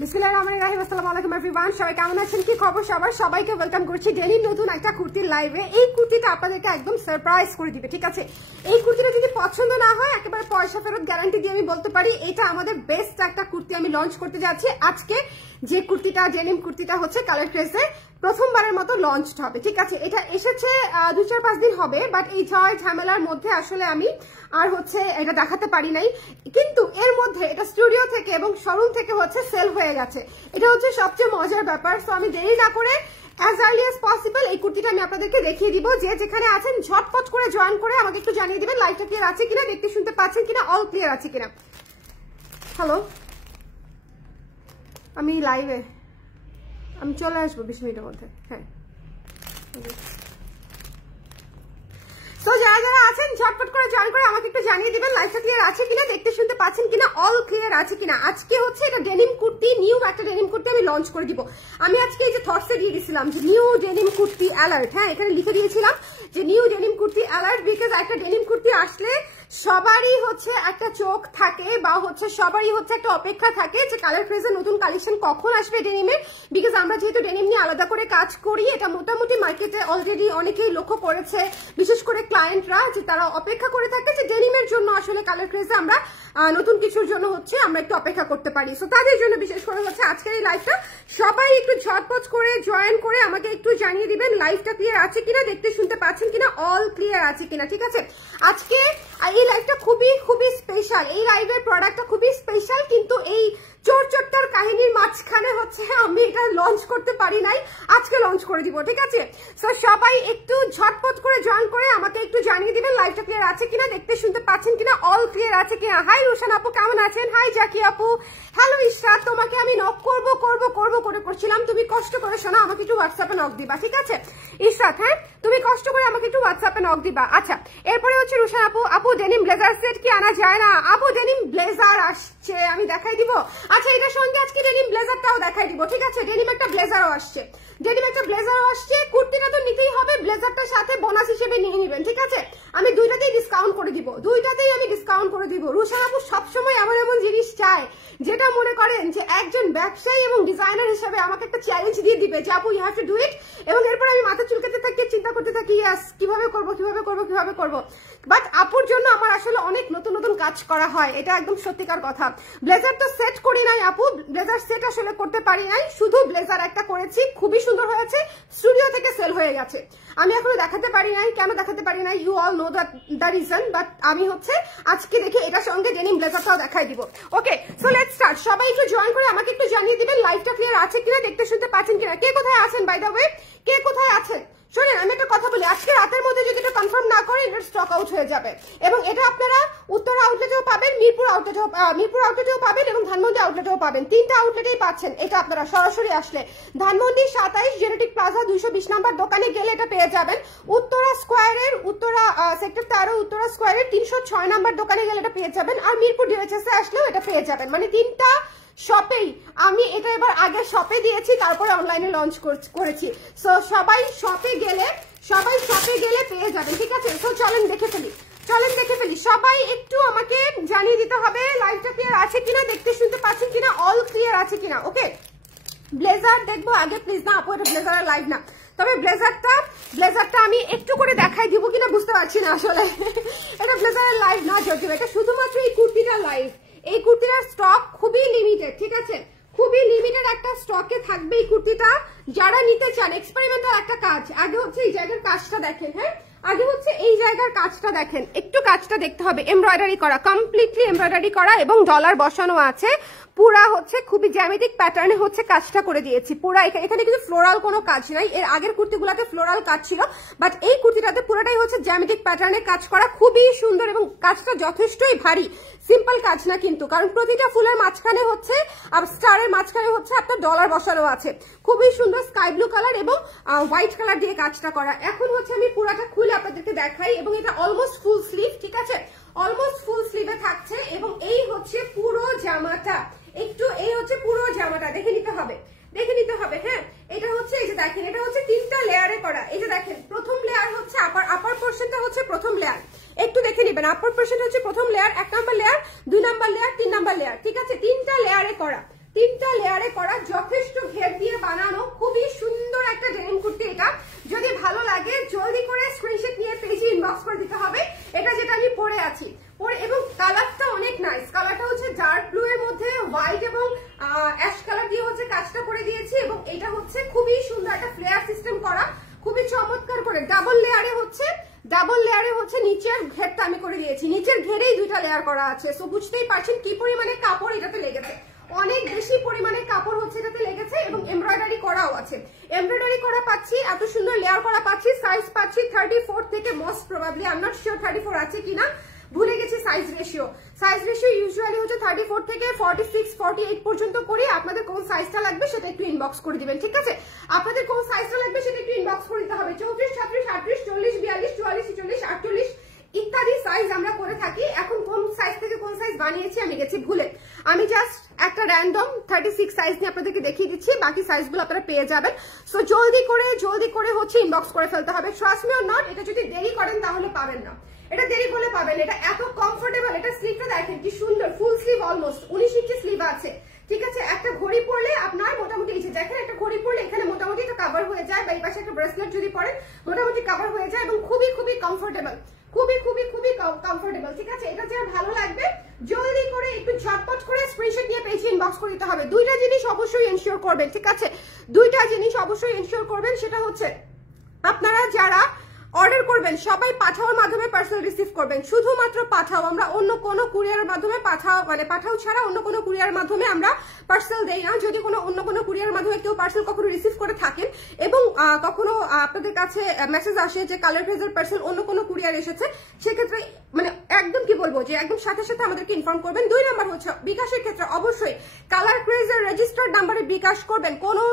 বিসমিল্লাহিররহমানিররহিম। আসসালামু আলাইকুম এভরিওয়ান, সবাই কেমন আছেন, কি খবর সবার? সবাইকে ওয়েলকাম করছি ডেইলি নতুন একটা কুর্তির লাইভে। এই কুর্তিটা আপনাদেরকে একদম সারপ্রাইজ করে দিবে, ঠিক আছে? এই কুর্তিটা যদি পছন্দ না হয় একেবারে পয়সা ফেরত গ্যারান্টি দিয়ে আমি বলতে পারি এটা আমাদের বেস্ট একটা কুর্তি আমি লঞ্চ করতে যাচ্ছি আজকে। যে কুর্তিটা ডেনিম কুর্তিটা হচ্ছে কালার ক্রেজে প্রথমবারের মতো লঞ্চ হবে, ঠিক আছে? এটা এসেছে 2-4-5 দিন হবে, বাট এই ঝামেলার মধ্যে আসলে আমি আর হচ্ছে এটা দেখাতে পারি নাই, কিন্তু এর মধ্যে এটা স্টুডিও থেকে এবং শোরুম থেকে হচ্ছে সেল হয়ে গেছে। এটা হচ্ছে সবচেয়ে মজার ব্যাপার। সো আমি দেরি না করে as early as possible এই কুর্তিটা আমি আপনাদেরকে দেখিয়ে দিব। যে যেখানে আছেন ঝটপট করে জয়েন করে আমাকে একটু জানিয়ে দিবেন লাইভটা ক্লিয়ার আছে কিনা, দেখতে শুনতে পাচ্ছেন কিনা, অল ক্লিয়ার আছে কিনা। হ্যালো, আমি লাইভে, আমি চলে আসবো 20 মিনিটের মধ্যে। হ্যাঁ, তো যারা যারা আছেন ঝটপট করে জয়েন করে আমাকে একটু জানিয়ে দিবেন লাইভটা ক্লিয়ার আছে কিনা, দেখতে শুনতে পাচ্ছেন কিনা, অল ক্লিয়ার আছে কিনা। আজকে হচ্ছে এটা ডেনিম কুর্তি, নিউ একটা ডেনিম কুর্তি আমি লঞ্চ করে দিব। আমি আজকে এই যে থটসে দিয়ে দিয়েছিলাম যে নিউ ডেনিম কুর্তি অ্যালার্ট, হ্যাঁ এখানে লিখে দিয়েছিলাম যে new denim kurti alert, because একটা ডেনিম কুর্তি আসলে সবারই হচ্ছে একটা চোখ থাকে বা হচ্ছে সবারই হচ্ছে একটা অপেক্ষা থাকে যে কালার ক্রেজে নতুন কালেকশন কখন আসবে ডেনিমের। বিকজ আমরা যেহেতু ডেনিম নিয়ে আলাদা করে কাজ করি, এটা মোটামুটি মার্কেটে অলরেডি অনেকেই লক্ষ্য করেছে, বিশেষ করে ক্লায়েন্টরা, যে তারা অপেক্ষা করে থাকে যে ডেনিমের জন্য আসলে কালার ক্রেজে আমরা নতুন কিছুর জন্য হচ্ছে আমরা একটু অপেক্ষা করতে পারি। সো তাদের জন্য বিশেষ করে হচ্ছে আজকের এই লাইভটা। সবাই একটু ঝটপট করে জয়েন করে আমাকে একটু জানিয়ে দিবেন লাইভটা ক্লিয়ার আছে কিনা, দেখতে শুনতে পাচ্ছেন কিনা, অল ক্লিয়ার আছে কিনা, ঠিক আছে? আজকে এই লাইভটা খুবই খুবই স্পেশাল, এই লাইভের প্রোডাক্টটা খুবই স্পেশাল, কিন্তু এই চোরচট্টার কাহিনীর মাঝখানে হচ্ছে আমি এটা লঞ্চ করতে পারি নাই, আজকে লঞ্চ করে দিব, ঠিক আছে? সো সবাই একটু ঝটপট করে জয়েন করে আমাকে একটু জানিয়ে দিবেন লাইভটা ক্লিয়ার আছে কিনা, দেখতে শুনতে পাচ্ছেন কিনা, অল ক্লিয়ার আছে কিনা। হাই রোশন আপু, কেমন আছেন? হাই জাকি আপু, হ্যালো ইশরাত, তোমাকে আমি নক করবো করে করছিলাম, তুমি কষ্ট করে শোনা আমাকে একটু হোয়াটসঅ্যাপে নক দিবা, ঠিক আছে ইশরাত? হ্যাঁ, তুমি কষ্ট করে আমাকে একটু হোয়াটসঅ্যাপে নক দিবা। আচ্ছা, এরপরে হচ্ছে রোশন আপু, আপু ডেনিম ব্লেজার সেট কি আনা যায় না? আপু ডেনিম ব্লেজার আসছে, আমি দেখাই দিব। আচ্ছা, এটার সঙ্গে আজকে ডেনিম ব্লেজারটাও দেখাই দিব, ঠিক আছে? ডেনিম একটা ব্লেজারও আসছে, কুর্তিটা তো নিতেই হবে, ব্লেজারটার সাথে বোনাস হিসেবে নিয়ে নেবেন, ঠিক আছে? আমি দুইটাতেই ডিসকাউন্ট করে দিব, রুশান আপু সবসময় এমন এমন জিনিস চায় যেটা মনে করেন যে একজন ব্যবসায়ী এবং ডিজাইনার হিসেবে আমাকে একটা চ্যালেঞ্জ দিয়ে দিবে যে আপু you have to do it, এবং এরপর আমি মাথা চুলকাতে থাকি, চিন্তা করতে থাকি ইয়াস কিভাবে করব। বাট আপুর জন্য আমার আসলে অনেক নতুন নতুন কাজ করা হয়, এটা একদম সত্যিকার কথা। ব্লেজার তো সেট করি নাই আপু, ব্লেজার সেট আসলে করতে পারি নাই, শুধু ব্লেজার একটা করেছি, খুবই সুন্দর হয়েছে, স্টুডিও থেকে সেল হয়ে গেছে। আমি এখনো দেখাতে পারি নাই, কেন দেখাতে পারি নাই, you all know the reason, but আমি হচ্ছে আজকে দেখে এটার সঙ্গে ডেনিম ব্লেজারটাও দেখাই দিব। ওকে, সো লেটস স্টার্ট। সবাই একটু জয়েন করে আমাকে একটু জানিয়ে দিবেন লাইভটা ক্লিয়ার আছে কিনা, দেখতে শুনতে পাচ্ছেন কিনা, কে কোথায় আছেন, বাই দ্য ওয়ে কে কোথায় আছেন। শোনেন, আমি একটা কথা বলি, আজকে রাতের মধ্যে যদি এটা কনফার্ম না করে এটা স্টক আউট হয়ে যাবে, এবং এটা আপনারা উত্তর আউটলেটেও পাবেন, মিরপুর আউটলেটেও পাবেন এবং ধানমন্ডি আউটলেটেও পাবেন, 3টা আউটলেটেই পাচ্ছেন এটা। আপনারা সরাসরি আসলে ধানমন্ডি 27 জেনেটিক প্লাজা 220 নাম্বার দোকানে গেলে এটা পেয়ে যাবেন, উত্তরা স্কোয়ারের সেক্টর 13 উত্তরা স্কোয়ারের 306 নাম্বার দোকানে গেলে এটা পেয়ে যাবেন, আর মিরপুর ডিএচএস এ আসলেও এটা পেয়ে যাবেন। মানে 3টা শপেই আমি এটা এবার আগে শপে দিয়েছি, তারপরে অনলাইনে লঞ্চ করেছি। সো সবাই শপে গেলে পেয়ে যাবেন, ঠিক আছে? সো চলেন দেখে ফেলি, সবাই একটু আমাকে জানিয়ে দিতে হবে লাইভটা ক্লিয়ার আছে কিনা, দেখতে শুনতে পাচ্ছেন কিনা, অল ক্লিয়ার আছে কিনা। ওকে, ব্লেজার দেখবো আগে প্লিজ। না আপু, এটা ব্লেজারের লাইভ না, তবে ব্লেজারটা আমি একটু করে দেখাই দিব কিনা বুঝতে পারছি না আসলে। এটা ব্লেজারের লাইভ না যদিও, এটা শুধুমাত্র এই কুর্তিটার লাইভ। এই কুর্তিটার স্টক খুবই লিমিটেড, ঠিক আছে? খুবই লিমিটেড একটা স্টকে থাকবে এই কুর্তিটা। যারা নিতে চান, এক্সপেরিমেন্টাল একটা কাজ, আগে হচ্ছে এই জায়গার কাজটা দেখেন, হ্যাঁ একটু কাজটা দেখতে হবে, এমব্রয়ডারি করা, কমপ্লিটলি এমব্রয়ডারি করা এবং ডলার বসানো আছে, পুরা হচ্ছে খুবই জ্যামিতিক প্যাটার্নে হচ্ছে কাজটা করে দিয়েছি পুরা। এখানে কিন্তু ফ্লোরাল কোনো কাজ নাই, এর আগের কুর্তিগুলোতে ফ্লোরাল কাজ ছিল, বাট এই কুর্তিটাতে পুরোটাই হচ্ছে জ্যামিতিক প্যাটার্নে কাজ করা, খুবই সুন্দর এবং কাজটা যথেষ্টই ভারী, সিম্পল কাজ না কিন্তু, কারণ প্রতিটা ফুলের মাঝখানে হচ্ছে স্টারের মাঝখানে হচ্ছে আপনার ডলার বসানো আছে, খুবই সুন্দর স্কাই ব্লু কালার এবং হোয়াইট কালার দিয়ে কাজটা করা। এখন হচ্ছে আমি পুরাটা খুলে আপনাদেরকে দেখাই, এবং এটা অলমোস্ট ফুল স্লিভ, ঠিক আছে? অলমোস্ট ফুল স্লিভে থাকছে, এবং এই হচ্ছে পুরো জামাটা, দেখে নিতে হবে, হ্যাঁ? এটা হচ্ছে এই যে দেখেন, এটা হচ্ছে 3টা লেয়ারে করা। এই যে দেখেন, প্রথম লেয়ার হচ্ছে আপার পোর্শনটা হচ্ছে প্রথম লেয়ার, একটু দেখে নেবেন, আপার পোর্শন হচ্ছে প্রথম layer, 1 number layer, 2 number layer, 3 number layer, ঠিক আছে? 3টা লেয়ারে করা, 3টা লেয়ারে করা, যথেষ্ট ঘের দিয়ে বানানো, খুবই সুন্দর একটা ডেনিম কুর্তি। এটা যদি ভালো লাগে জলদি করে স্ক্রিনশট নিয়ে পেজে ইনবক্স করে দিতে হবে। এটা যেটা আমি পরে আছি এবং কালারটা অনেক নাইস। কালারটা হচ্ছে ডার্ক ব্লু এর মধ্যে হোয়াইট এবং অ্যাশ কালার দিয়ে হচ্ছে কাজটা করে দিয়েছি এবং এটা হচ্ছে খুবই সুন্দর একটা ফ্লেয়ার সিস্টেম করা, খুবই চমৎকার করে ডাবল লেয়ারে হচ্ছে নিচের ঘেরটা আমি করে দিয়েছি। নিচের ঘেরেই 2টা লেয়ার করা আছে। সো বুঝতেই পারছেন কি পরিমাণে কাপড় এটাতে লেগেছে, অনেক বেশি পরিমাণে কাপড় হচ্ছে এটাতে লেগেছে এবং এমব্রয়ডারি করাও আছে। এমব্রয়ডারি করা পাচ্ছি, এত সুন্দর লেয়ার করা পাচ্ছি। সাইজ পাচ্ছি 34 থেকে, most probably I am not sure 34 আছে কিনা, ভুলে গেছি সাইজ রেশিও ইউজুয়ালি হচ্ছে 34 থেকে 46 48 পর্যন্ত করি। আপনাদের কোন সাইজটা লাগবে সেটা একটু ইনবক্স করে দিবেন, ঠিক আছে? আপনাদের কোন সাইজটা লাগবে সেটা একটু ইনবক্স করে দিতে হবে। 34 36 38 40 42 44 46 48 ইত্যাদি সাইজ আমরা করে থাকি। এখন কোন সাইজ থেকে কোন সাইজ বানিয়েছি আমি গেছি ভুলে। আমি জাস্ট একটা র্যান্ডম 36 সাইজ নিয়ে আপনাদেরকে দেখিয়ে দিচ্ছি, বাকি সাইজগুলো আপনারা পেয়ে যাবেন। সো জলদি করে হচ্ছে ইনবক্স করে ফেলতে হবে। ট্রাস্ট মি অর নট, এটা যদি দেরি করেন তাহলে পাবেন না, এটা দেরি করলে পাবেন। এটা এত কমফোর্টেবল, এটা স্লিভটা দেখেন কি সুন্দর, ফুল স্লিভ, অলমোস্ট 19 ইঞ্চি স্লিভ আছে, ঠিক আছে? একটা ঘড়ি পরলে আপনার মোটামুটি এই যে দেখেন, একটা ঘড়ি পরলে এখানে মোটামুটি এটা কভার হয়ে যায়, বা এই পাশে একটা ব্রেসলেট যদি পরেন মোটামুটি কভার হয়ে যায় এবং খুবই কমফোর্টেবল, খুবই কমফোর্টেবল, ঠিক আছে? এটা যার ভালো লাগবে জলদি করে একটু ঝটপট করে স্ক্রিনশট নিয়ে পেজে ইনবক্স করে দিতে হবে। 2টা জিনিস অবশ্যই এনশিওর করবেন, ঠিক আছে? 2টা জিনিস অবশ্যই এনশিওর করবেন, সেটা হচ্ছে আপনারা যারা অর্ডার করবেন সবাই পাঠাওয়ার মাধ্যমে পার্সেল রিসিভ করবেন, শুধুমাত্র পাঠাও। আমরা অন্য কোনো কুরিয়ারের মাধ্যমে পাঠাও ছাড়া অন্য কোনো কুরিয়ারের মাধ্যমে আমরা পার্সেল দেই না। যদি অন্য কোনো কুরিয়ারের মাধ্যমে কেউ পার্সেল কখনো রিসিভ করে থাকেন এবং কখনো আপনাদের কাছে মেসেজ আসে যে কালার ক্রেজের পার্সেল অন্য কোনো কুরিয়ার এসেছে, সেক্ষেত্রে মানে একদম কি বলবো যে একদম সাথে আমাদেরকে ইনফর্ম করবেন। 2 নাম্বার হচ্ছে বিকাশের ক্ষেত্রে অবশ্যই কালার ক্রেজের রেজিস্টার্ড নাম্বারে বিকাশ করবেন, কোনো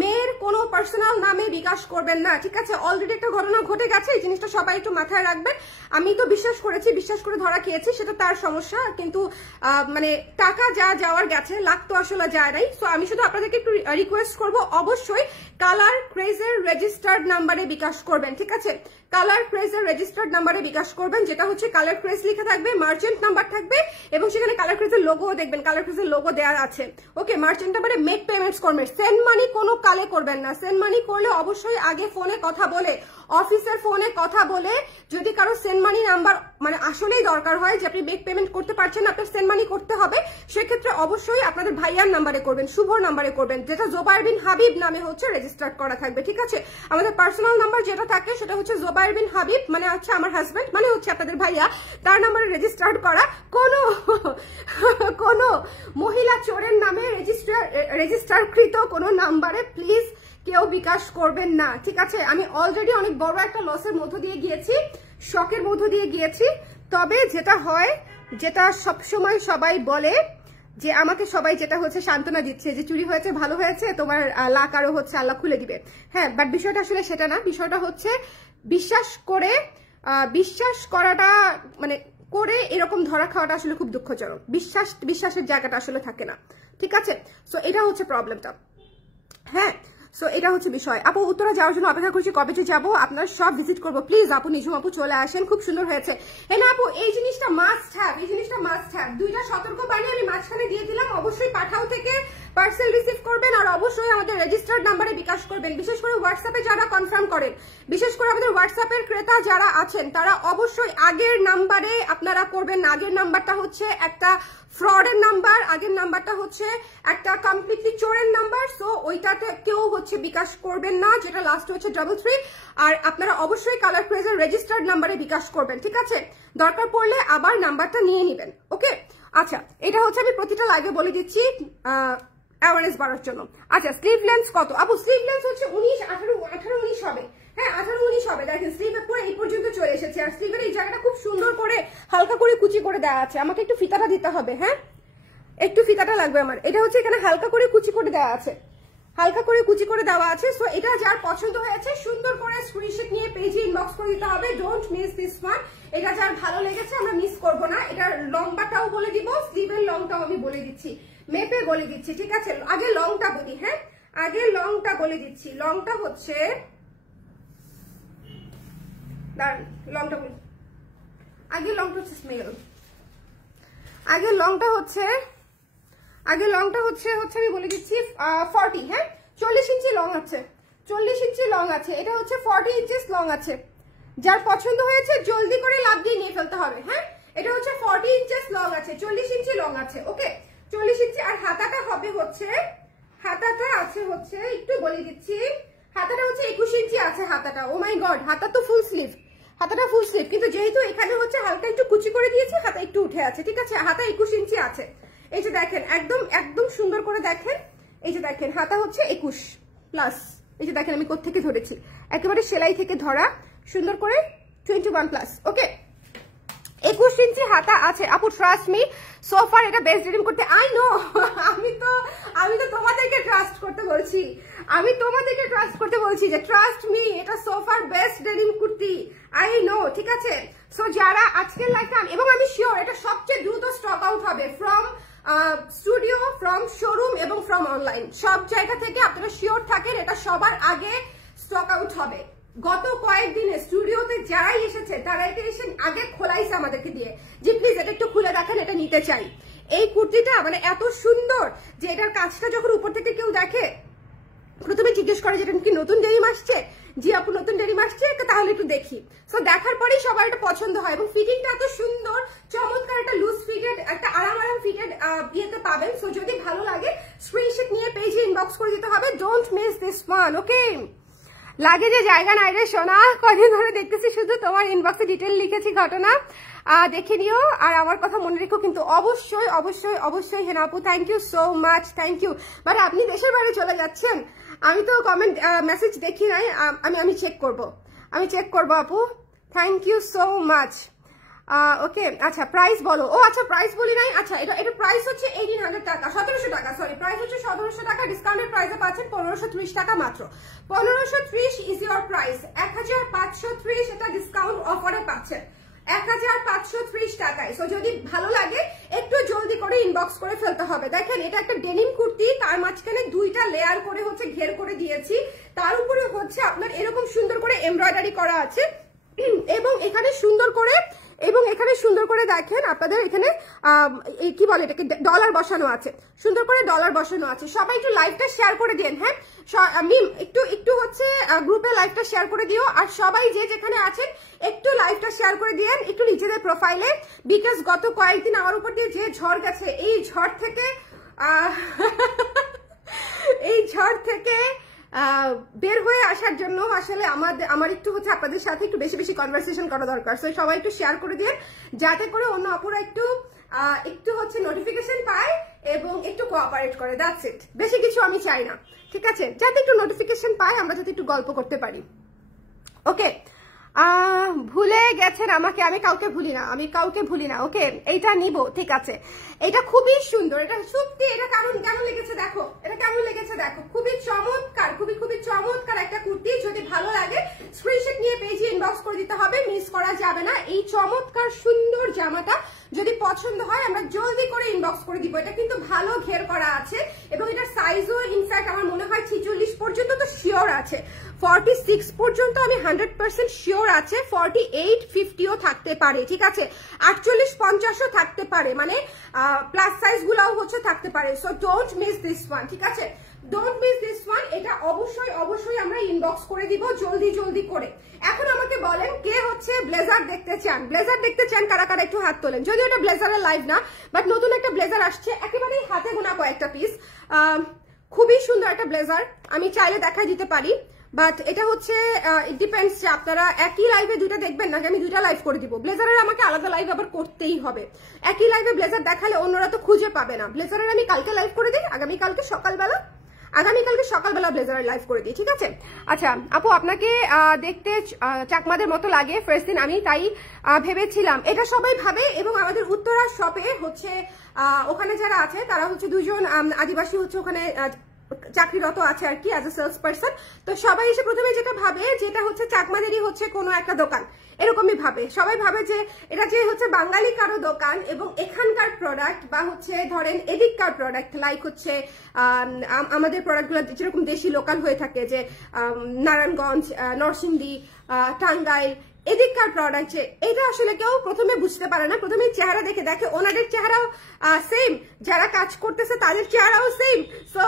মেয়ের কোনো পার্সোনাল নামে বিকাশ করবেন না, ঠিক আছে? অলরেডি একটা ঘটনা ঘটে গেছে, এই জিনিসটা সবাই একটু মাথায় রাখবেন। আমি তো বিশ্বাস করে ধরা খেয়েছি, সেটা তার সমস্যা, কিন্তু মানে টাকা যা যাওয়ার গেছে, লাখ তো আসলে যায় নাই। সো আমি শুধু আপনাদেরকে একটু রিকোয়েস্ট করব, অবশ্যই কালার ক্রেজের রেজিস্টার্ড নাম্বারে বিকাশ করবেন, ঠিক আছে? কালার ক্রেজের রেজিস্টার্ড নাম্বারে বিকাশ করবেন, যেটা হচ্ছে কালার ক্রেজ লেখা থাকবে, মার্চেন্ট নাম্বার থাকবে এবং সেখানে কালার ক্রেজের লোগো দেখবেন, কালার ক্রেজের লোগো দেওয়া আছে। ওকে, মার্চেন্ট নাম্বারে মেক পেমেন্টস করবেন, সেন্ড মানি কোনো কালে করবেন না। সেন্ড মানি করলে অবশ্যই আগে ফোনে কথা বলে, অফিসের ফোনে কথা বলে, যদি কারো সেন্ড মানি নাম্বার মানে আসলেই দরকার হয় যে আপনি মেক পেমেন্ট করতে পারছেন, আপনার সেন্ড মানি করতে হবে, সেক্ষেত্রে অবশ্যই আপনাদের ভাইয়ার নাম্বারে করবেন, শুভর নাম্বারে করবেন, যেটা জোবায়ের বিন হাবিব নামে হচ্ছে রেজিস্টার্ড করা থাকবে, ঠিক আছে? আমাদের পার্সোনাল নাম্বার যেটা থাকে সেটা হচ্ছে জোবায়ের বিন হাবিব, মানে হচ্ছে আমার হাজবেন্ড, মানে হচ্ছে আপনাদের ভাইয়া, তার নাম্বারে রেজিস্টার্ড করা। কোনো মহিলা চোরের নামে রেজিস্টারকৃত কোনো নাম্বারে প্লিজ কেউ বিকাশ করবেন না, ঠিক আছে? আমি অলরেডি অনেক বড় একটা লসের মধ্য দিয়ে গিয়েছি, শকের মধ্য দিয়ে গিয়েছি। তবে যেটা হয়, যেটা সবসময় সবাই বলে যে আমাকে সবাই যেটা হচ্ছে সান্ত্বনা দিচ্ছে যে চুরি হয়েছে, ভালো হয়েছে, তোমার লাক আরো হচ্ছে আল্লাহ খুলে দিবে। হ্যাঁ, বাট বিষয়টা আসলে সেটা না। বিষয়টা হচ্ছে বিশ্বাস করাটা মানে করে এরকম ধরা খাওয়াটা আসলে খুব দুঃখজনক। বিশ্বাসের জায়গাটা আসলে থাকে না, ঠিক আছে? সো এটা হচ্ছে প্রবলেমটা। হ্যাঁ, সো এটা হচ্ছে বিষয়। আপু উত্তরা যাওয়ার জন্য অপেক্ষা করছি, কবে যে যাবো, আপনার সব ভিজিট করবো। প্লিজ আপু, নিজুম আপু চলে আসেন, খুব সুন্দর হয়েছে। হ্যাঁ না আপু, এই জিনিসটা মাস্ট হ্যাভ, 2টা সতর্কবাণী আমি মাঝখানে দিয়ে দিলাম। অবশ্যই পাঠাও থেকে পার্সেল রিসিভ করবেন আর অবশ্যই আমাদের রেজিস্টার্ড নাম্বারে বিকাশ করবেন। বিশেষ করে হোয়াটসঅ্যাপে যারা কনফার্ম করেন, বিশেষ করে আমাদের হোয়াটসঅ্যাপের ক্রেতা যারা আছেন, তারা অবশ্যই আগের নাম্বারে আপনারা করবেন না। আগের নাম্বারটা হচ্ছে একটা ফ্রডের নাম্বার, আগের নাম্বারটা হচ্ছে একটা কমপ্লিটলি চোরের নাম্বার। সো ওইটাতে কেউ হচ্ছে বিকাশ করবেন না, যেটা লাস্ট হচ্ছে 33। আর আপনারা অবশ্যই কালার ক্রেজের রেজিস্টার্ড নাম্বারে বিকাশ করবেন, ঠিক আছে? দরকার পড়লে আবার নাম্বারটা নিয়ে নেবেন, ওকে? আচ্ছা, এটা হচ্ছে আমি প্রতিটা লাইভে বলে দিচ্ছি অ্যাওয়ারনেস বাড়ার জন্য। আচ্ছা, স্লিভ লেন্থ কত আপু? স্লিভ লেন্থ হচ্ছে 18-19 হবে। হ্যাঁ, 18-19 হবে। দেখেন স্লিভের পুরো এই পর্যন্ত চলে এসেছে, আর স্লিভের এই জায়গাটা খুব সুন্দর করে হালকা করে কুচি করে দেওয়া আছে। আমাকে একটু ফিতাটা দিতে হবে, হ্যাঁ একটু ফিতাটা লাগবে আমার। এটা হচ্ছে এখানে হালকা করে কুচি করে দেওয়া আছে, হালকা করে কুচি করে দেওয়া আছে। সো এটা যার পছন্দ হয়েছে সুন্দর করে স্ক্রিনশট নিয়ে পেজে ইনবক্স করে দিতে হবে। Don't miss this one. এটা যার ভালো লেগেছে আমরা মিস করব না। এটার লম্বাটাও বলে দিব, স্লিভের লংটাও আমি বলে দিচ্ছি, মেপে বলে দিচ্ছি, ঠিক আছে? আগে লংটা বলি, হ্যাঁ আগে লংটা বলে দিচ্ছি। লংটা হচ্ছে লংটা বলি, আগে লংটা হচ্ছে স্মেল, আগে লংটা হচ্ছে আগে লংটা হচ্ছে আমি বলে দিচ্ছি 40, হ্যাঁ 40 ইঞ্চি লং আছে, 40 ইঞ্চি লং আছে, এটা হচ্ছে 40 ইঞ্চিস লং আছে। যার পছন্দ হয়েছে জলদি করে লাভ দিয়ে নিয়ে ফেলতে হবে। হ্যাঁ এটা হচ্ছে 40 ইঞ্চিস লং আছে, 40 ইঞ্চি লং আছে। ওকে 40 ইঞ্চি। আর হাতাটা হবে হচ্ছে, হাতাটা আছে হচ্ছে একটু বলে দিচ্ছি, হাতাটা হচ্ছে 21 ইঞ্চি আছে হাতাটা। ও মাই গড, হাতা তো ফুল স্লিভ, হাতাটা ফুল স্লিভ, কিন্তু যেহেতু এখানে হচ্ছে হালকা একটু কুচি করে দিয়েছি, হাতা একটু উঠে আছে, ঠিক আছে। হাতা 21 ইঞ্চি আছে। এই যে দেখেন একদম একদম সুন্দর করে দেখেন, এই যে দেখেন হাতা হচ্ছে 21 প্লাস, এই যে দেখেন আমি কোত্থেকে ধরেছি, একেবারে সেলাই থেকে ধরা, সুন্দর করে 21 প্লাস। ওকে 21 ইঞ্চি হাতা আছে। আপু ট্রাস্ট মি, সোফার এটা বেস্ট ডেনিম করতে। আই নো, আমি তো তোমাদেরকে ট্রাস্ট করতে বলছি, আমি তোমাদেরকে ট্রাস্ট করতে বলছি যে ট্রাস্ট মি, এটা সোফার best denim kurti. I know, ঠিক আছে। সো যারা আজকের লাইফে, এবং আমি শিওর এটা সবচেয়ে দ্রুত স্টক আউট হবে ফ্রম স্টুডিও, ফ্রম শোরুম এবং ফ্রম অনলাইন, সব জায়গা থেকে আপনারা শিওর থাকেন এটা সবার আগে স্টক আউট হবে। গত কয়েকদিনে স্টুডিওতে যারাই এসেছে তারা এটা এসে আগে খোলাইছে আমাদেরকে দিয়ে যে প্লিজ এটা একটু খুলে দেখেন, এটা নিতে চাই। এই কুর্তিটা মানে এত সুন্দর যে এটার কাজটা যখন উপর থেকে কেউ দেখে প্রথমে জিজ্ঞেস করে যে এটা কি নতুন ডেনিম আসছে, জি আপু নতুন ডেনিম আসছে, তাহলে একটু দেখি। সো দেখার পরেই সবার এটা পছন্দ হয়, এবং ফিটিংটা এত সুন্দর চমৎকার, একটা লুজ ফিটেড, একটা আরাম ফিটেড ইয়েতে পাবেন। সো যদি ভালো লাগে স্ক্রিনশট নিয়ে পেজে ইনবক্স করে দিতে হবে। Don't miss this one. ওকে লাগে যে জায়গা নাই রে সোনা, কদিন ধরে দেখতেছি শুধু তোমার ইনবক্সে ডিটেল লিখেছি ঘটনা, দেখে নিও আর আমার কথা মনে রেখো কিন্তু অবশ্যই অবশ্যই অবশ্যই। হেনা আপু thank you so much, thank you. But আপনি দেশের বাইরে চলে যাচ্ছেন, আমি তো কমেন্ট মেসেজ দেখি নাই, আমি চেক করব, আমি চেক করবো আপু। Thank you so much. Okay আচ্ছা প্রাইস বলো। ও আচ্ছা প্রাইস বলি নাই। আচ্ছা এটা প্রাইস হচ্ছে 1800 টাকা, 1700 টাকা, সরি প্রাইস হচ্ছে 1700 টাকা, ডিসকাউন্টের প্রাইসে পাচ্ছেন 1530 টাকা মাত্র। 1530 ইজ ইউর প্রাইস। 1530 এটা ডিসকাউন্ট অফারে পাচ্ছেন 1530 টাকায়। সো যদি ভালো লাগে একটু জলদি করে ইনবক্স করে ফেলতে হবে। দেখেন এটা একটা ডেনিম কুর্তি, তার মাঝখানে দুইটা লেয়ার করে হচ্ছে ঘের করে দিয়েছি, তার উপরে হচ্ছে আপনার এরকম সুন্দর করে এমব্রয়ডারি করা আছে, এবং এখানে সুন্দর করে দেখেন আপনাদের এখানে কি বলে এটাকে ডলার বসানো আছে, সুন্দর করে ডলার বসানো আছে। সবাই একটু লাইভটা শেয়ার করে দেন। হ্যাঁ আমি একটু হচ্ছে গ্রুপে লাইভটা শেয়ার করে দিও, আর সবাই যে যেখানে আছেন একটু লাইভটা শেয়ার করে দিয়েন একটু নিজেদের প্রোফাইলে, বিকজ গত কয়েকদিন আমার উপর দিয়ে যে ঝড় গেছে, এই ঝড় থেকে বের হয়ে আসার জন্য আসলে আমার একটু হচ্ছে আপনাদের সাথে একটু বেশি বেশি কনভারসেশন করা দরকার। সো সবাই একটু শেয়ার করে দিন যাতে করে অন্য অপরা একটু হচ্ছে নোটিফিকেশন পায় এবং একটু কোঅপারেট করে। দ্যাটস ইট, বেশি কিছু আমি চাই না, ঠিক আছে, যাতে একটু নোটিফিকেশন পায়, আমরা যাতে একটু গল্প করতে পারি। ওকে ভুলে গেছেন আমাকে, আমি কাউকে ভুলি না। ওকে এইটা নিব, ঠিক আছে, এটা খুবই সুন্দর, এটা সত্যি, এটা কেমন লেগেছে দেখো, এটা কেমন লেগেছে দেখো, খুবই চমৎকার, খুবই চমৎকার একটা কুর্তি। যদি ভালো লাগে স্ক্রিনশট নিয়ে পেজে ইনবক্স করে দিতে হবে, মিস করা যাবে না। এই চমৎকার সুন্দর জামাটা যদি পছন্দ হয় আমরা জলদি করে ইনবক্স করে দিব। এটা কিন্তু ভালো ঘের করা আছে, এবং এটার সাইজও ইনফ্যাক্ট আমার মনে হয় 46 পর্যন্ত তো শিওর আছে, 46 পর্যন্ত আমি 100% শিওর আছে, 48 50ও থাকতে পারে, ঠিক আছে, 48 50ও থাকতে পারে, মানে প্লাস সাইজ গুলাও হচ্ছে থাকতে পারে। So don't miss this one, ঠিক আছে, ডোন্ট মিস দিস ওয়ান। এটা অবশ্যই আমরা ইনবক্স করে দিব জলদি করে। এখন আমাকে বলেন কে হচ্ছে ব্লেজার দেখতে চান, কারা একটু হাত তোলেন। যদিও এটা ব্লেজারের লাইভ না, বাট নতুন একটা ব্লেজার আসছে, একেবারেই হাতে গোনা কয়েকটা পিস, খুবই সুন্দর একটা ব্লেজার, আমি চাইলে দেখাই দিতে পারি, বাট এটা হচ্ছে ইট ডিপেন্ডস যে আপনারা একই লাইভে দুইটা দেখবেন নাকি আমি দুইটা লাইভ করে দিব। ব্লেজারের আমাকে আলাদা লাইভ আবার করতেই হবে, একই লাইভে ব্লেজার দেখালে অন্যরা তো খুঁজে পাবে না। ব্লেজারের আমি কালকে লাইভ করে দিই, আগামীকালকে সকালবেলা ব্লেজারের লাইভ করে দিই, ঠিক আছে। আচ্ছা আপু আপনাকে দেখতে চাকমাদের মতো লাগে ফার্স্ট দিন, আমি তাই ভেবেছিলাম, এটা সবাই ভাবে, এবং আমাদের উত্তরা শপে হচ্ছে ওখানে যারা আছে তারা হচ্ছে দুজন আদিবাসী হচ্ছে ওখানে চাকরিরত আছে আর কি, অ্যাজ এ সেলস পার্সন। তো সবাই এসে প্রথমে যেটা ভাবে যেটা হচ্ছে চাকমাদেরই হচ্ছে কোনো একটা দোকান, এরকমই ভাবে, সবাই ভাবে যে এটা যে হচ্ছে বাঙালি কারো দোকান, এবং এখানকার প্রোডাক্ট বা হচ্ছে ধরেন এদিককার প্রোডাক্ট, লাইক হচ্ছে আমাদের প্রোডাক্টগুলো যেরকম দেশি লোকাল হয়ে থাকে, যে নারায়ণগঞ্জ, নরসিংদী, টাঙ্গাইল, এদিককার প্রোডাক্ট যে এটা আসলে কেউ প্রথমে বুঝতে পারে না, প্রথমে চেহারা দেখে দেখে ওনাদের চেহারাও সেম, যারা কাজ করতেছে তাদের চেহারাও সেম, সো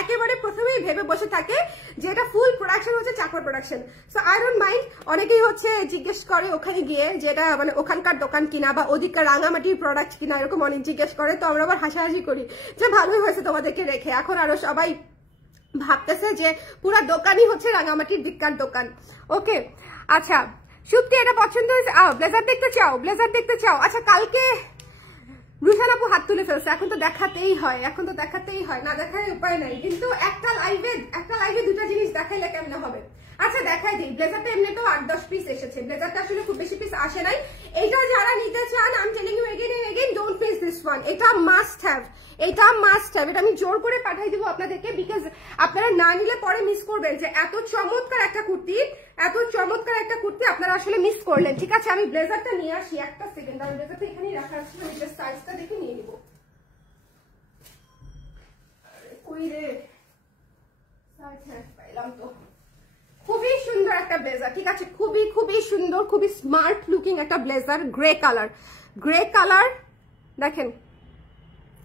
একেবারে প্রথমেই ভেবে বসে থাকে যে এটা ফুল প্রোডাকশন হচ্ছে চাকর production. So I don't mind, অনেকেই হচ্ছে জিজ্ঞেস করে ওখানে গিয়ে যে এটা মানে ওখানকার দোকান কিনা বা ওদিককার রাঙামাটির প্রোডাক্ট কিনা, এরকম অনেক জিজ্ঞেস করে। তো আমরা আবার হাসাহাসি করি যে ভালোই হয়েছে তোমাদেরকে রেখে, এখন আরো সবাই ভাবতেছে যে পুরা দোকানই হচ্ছে রাঙামাটির দিককার দোকান। ওকে, আচ্ছা সুপ্তি এটা পছন্দ হয়েছে, ব্লেজার দেখতে চাও, ব্লেজার দেখতে চাও। আচ্ছা কালকে রুশান আপু হাত তুলে ফেলছে, এখন তো দেখাতেই হয়, এখন তো দেখাতেই হয়, না দেখায় উপায় নাই, কিন্তু একটা লাইভে দুটা জিনিস দেখাইলে কেমন হবে। আচ্ছা দেখাই দিই, ব্লেজারটা এমনিতেও 8-10 পিস এসেছে, ব্লেজারটা আসলে খুব বেশি পিস আসে নাই। এটা যারা নিতে চান, I am telling you again and again, don't miss this one, এটা মাস্ট হ্যাভ, এটা মাস্ট হ্যাভ, এটা আমি জোর করে পাঠাই দিব আপনাদেরকে, বিকজ আপনারা না নিলে পরে মিস করবেন যে এত চমৎকার একটা কুর্তি, এত চমৎকার একটা কুর্তি আপনারা আসলে মিস করলেন। ঠিক আছে, আমি ব্লেজারটা নিয়ে আসি, একটা সেকেন্ড, আমি ব্লেজারটা এখানেই রাখা আছে, আমি জাস্ট সাইজটা দেখে নিয়ে নিব। কই রে সাইজ, হ্যাঁ পাইলাম তো। খুবই সুন্দর একটা ব্লেজার, ঠিক আছে, খুবই খুবই সুন্দর, খুবই স্মার্ট লুকিং একটা blazer, grey colour, grey colour. দেখেন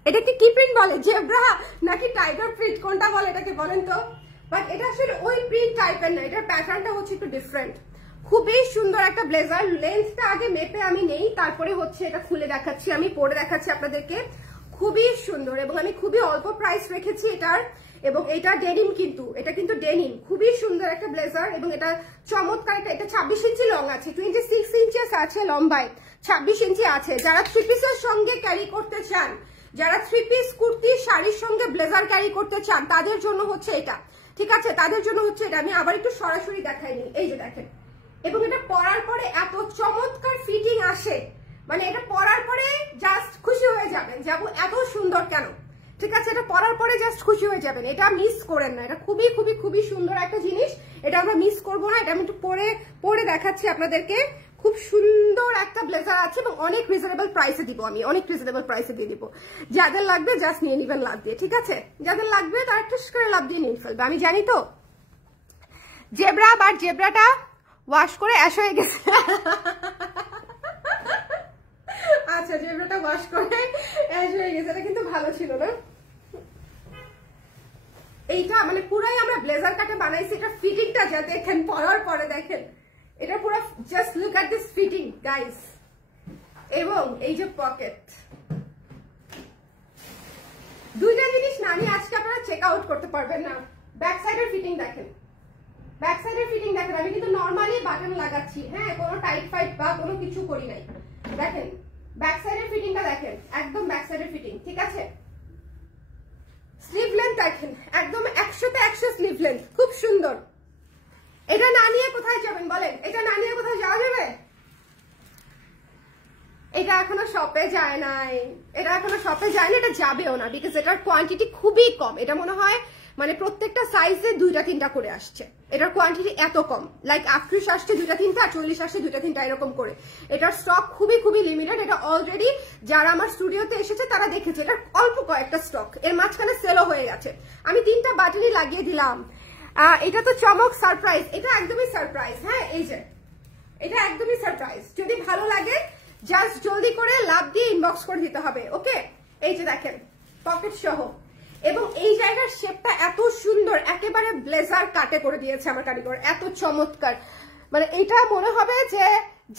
এটা কি প্রিন্ট বলে, জেব্রা নাকি টাইগার প্রিন্ট, কোনটা বলে এটাকে বলেন তো? বাট এটা আসলে ওই প্রিন্ট টাইপের না, এটার প্যাটার্নটা হচ্ছে একটু ডিফারেন্ট। খুবই সুন্দর একটা ব্লেজার, লেন্থটা আগে মেপে আমি নেই, তারপরে হচ্ছে এটা খুলে দেখাচ্ছি, আমি পরে দেখাচ্ছি আপনাদেরকে। খুবই সুন্দর এবং আমি খুবই অল্প প্রাইস রেখেছি এটার, এবং এটা ডেনিম, কিন্তু এটা কিন্তু ডেনিম, খুবই সুন্দর একটা ব্লেজার। এবং এটা চমৎকার, এটা 26 ইঞ্চি লং আছে, 26 ইঞ্চেস আছে লম্বায়, 26 ইঞ্চি আছে। যারা 3 পিসের সঙ্গে ক্যারি করতে চান, যারা 3 পিস কুর্তি শাড়ির সঙ্গে ব্লেজার ক্যারি করতে চান, তাদের জন্য হচ্ছে এটা, ঠিক আছে, তাদের জন্য হচ্ছে এটা। আমি আবার একটু সরাসরি দেখাইনি, এই যে দেখেন, এবং এটা পরার পরে এত চমৎকার ফিটিং আসে, মানে এটা পরার পরে জাস্ট খুশি হয়ে যাবেন যে আপু এত সুন্দর কেন, ঠিক আছে, এটা পরার পরে জাস্ট খুশি হয়ে যাবেন, এটা মিস করেন না, এটা খুবই খুবই খুবই সুন্দর একটা জিনিস, এটা আমরা মিস করবো না। এটা আমি একটু পরে দেখাচ্ছি আপনাদেরকে, খুব সুন্দর একটা ব্লেজার আছে এবং অনেক রিজনেবল প্রাইসে দিব, আমি অনেক রিজনেবল প্রাইসে দিয়ে দিব। যাদের লাগবে জাস্ট নিয়ে নিবেন লাভ দিয়ে, ঠিক আছে, যাদের লাগবে তারা একটু করে লাভ দিয়ে নিয়ে ফেলবে। আমি জানি তো জেব্রা, বাট জেব্রাটা ওয়াশ করে অ্যাশ হয়ে গেছে। আচ্ছা জেব্রাটা ওয়াশ করে অ্যাশ হয়ে গেছে, এটা কিন্তু ভালো ছিল না। এইটা মানে পুরাই আমরা ব্লেজার কাটে বানাইছি, এটা ফিটিংটা যা দেখেন পরার পরে দেখেন, এটা পুরো just look at this fitting guys. এবং এই যে পকেট, দুইটা জিনিস না নিয়ে আজকে আপনারা চেক আউট করতে পারবেন না। ব্যাক সাইডের ফিটিং দেখেন, ব্যাক সাইডের ফিটিং দেখেন, আমি কিন্তু নরমালি বাটন লাগাচ্ছি, হ্যাঁ কোনো টাইট ফাইট বা কোনো কিছু করি নাই। দেখেন ব্যাক সাইডের ফিটিংটা দেখেন, একদম ব্যাক সাইডের ফিটিং, ঠিক আছে। স্লিভ লেন্থ দেখেন, একদম 100তে 100 স্লিভ লেন্থ, খুব সুন্দর। এটা না নিয়ে কোথায় যাবেন বলেন, এটা না নিয়ে কোথায় যাওয়া যাবে? এটা এখনো শপে যায় নাই, এটা এখনো শপে যায় না, এটা যাবেও না, বিকজ এটার কোয়ান্টিটি খুবই কম। এটা মনে হয় মানে প্রত্যেকটা সাইজে 2টা-3টা করে আসছে, এটার কোয়ান্টিটি এত কম, লাইক 38 আসছে 2টা-3টা, আর 40 আসছে 2টা-3টা, এরকম করে। এটার স্টক খুবই খুবই লিমিটেড। এটা অলরেডি যারা আমার স্টুডিওতে এসেছে তারা দেখেছে, এটার অল্প কয়েকটা স্টক, এর মাঝখানে সেলও হয়ে গেছে। আমি 3টা বাটনই লাগিয়ে দিলাম। এটা তো চমক, সারপ্রাইজ, এটা একদমই সারপ্রাইজ, হ্যাঁ এই যে এটা একদমই সারপ্রাইজ। যদি ভালো লাগে জাস্ট জলদি করে লাভ দিয়ে ইনবক্স করে দিতে হবে, ওকে। এই যে দেখেন পকেট সহ, এবং এই জায়গার শেপটা এত সুন্দর, একেবারে ব্লেজার কাটে করে দিয়েছে আমার কারিগর, এত চমৎকার। মানে এটা মনে হবে যে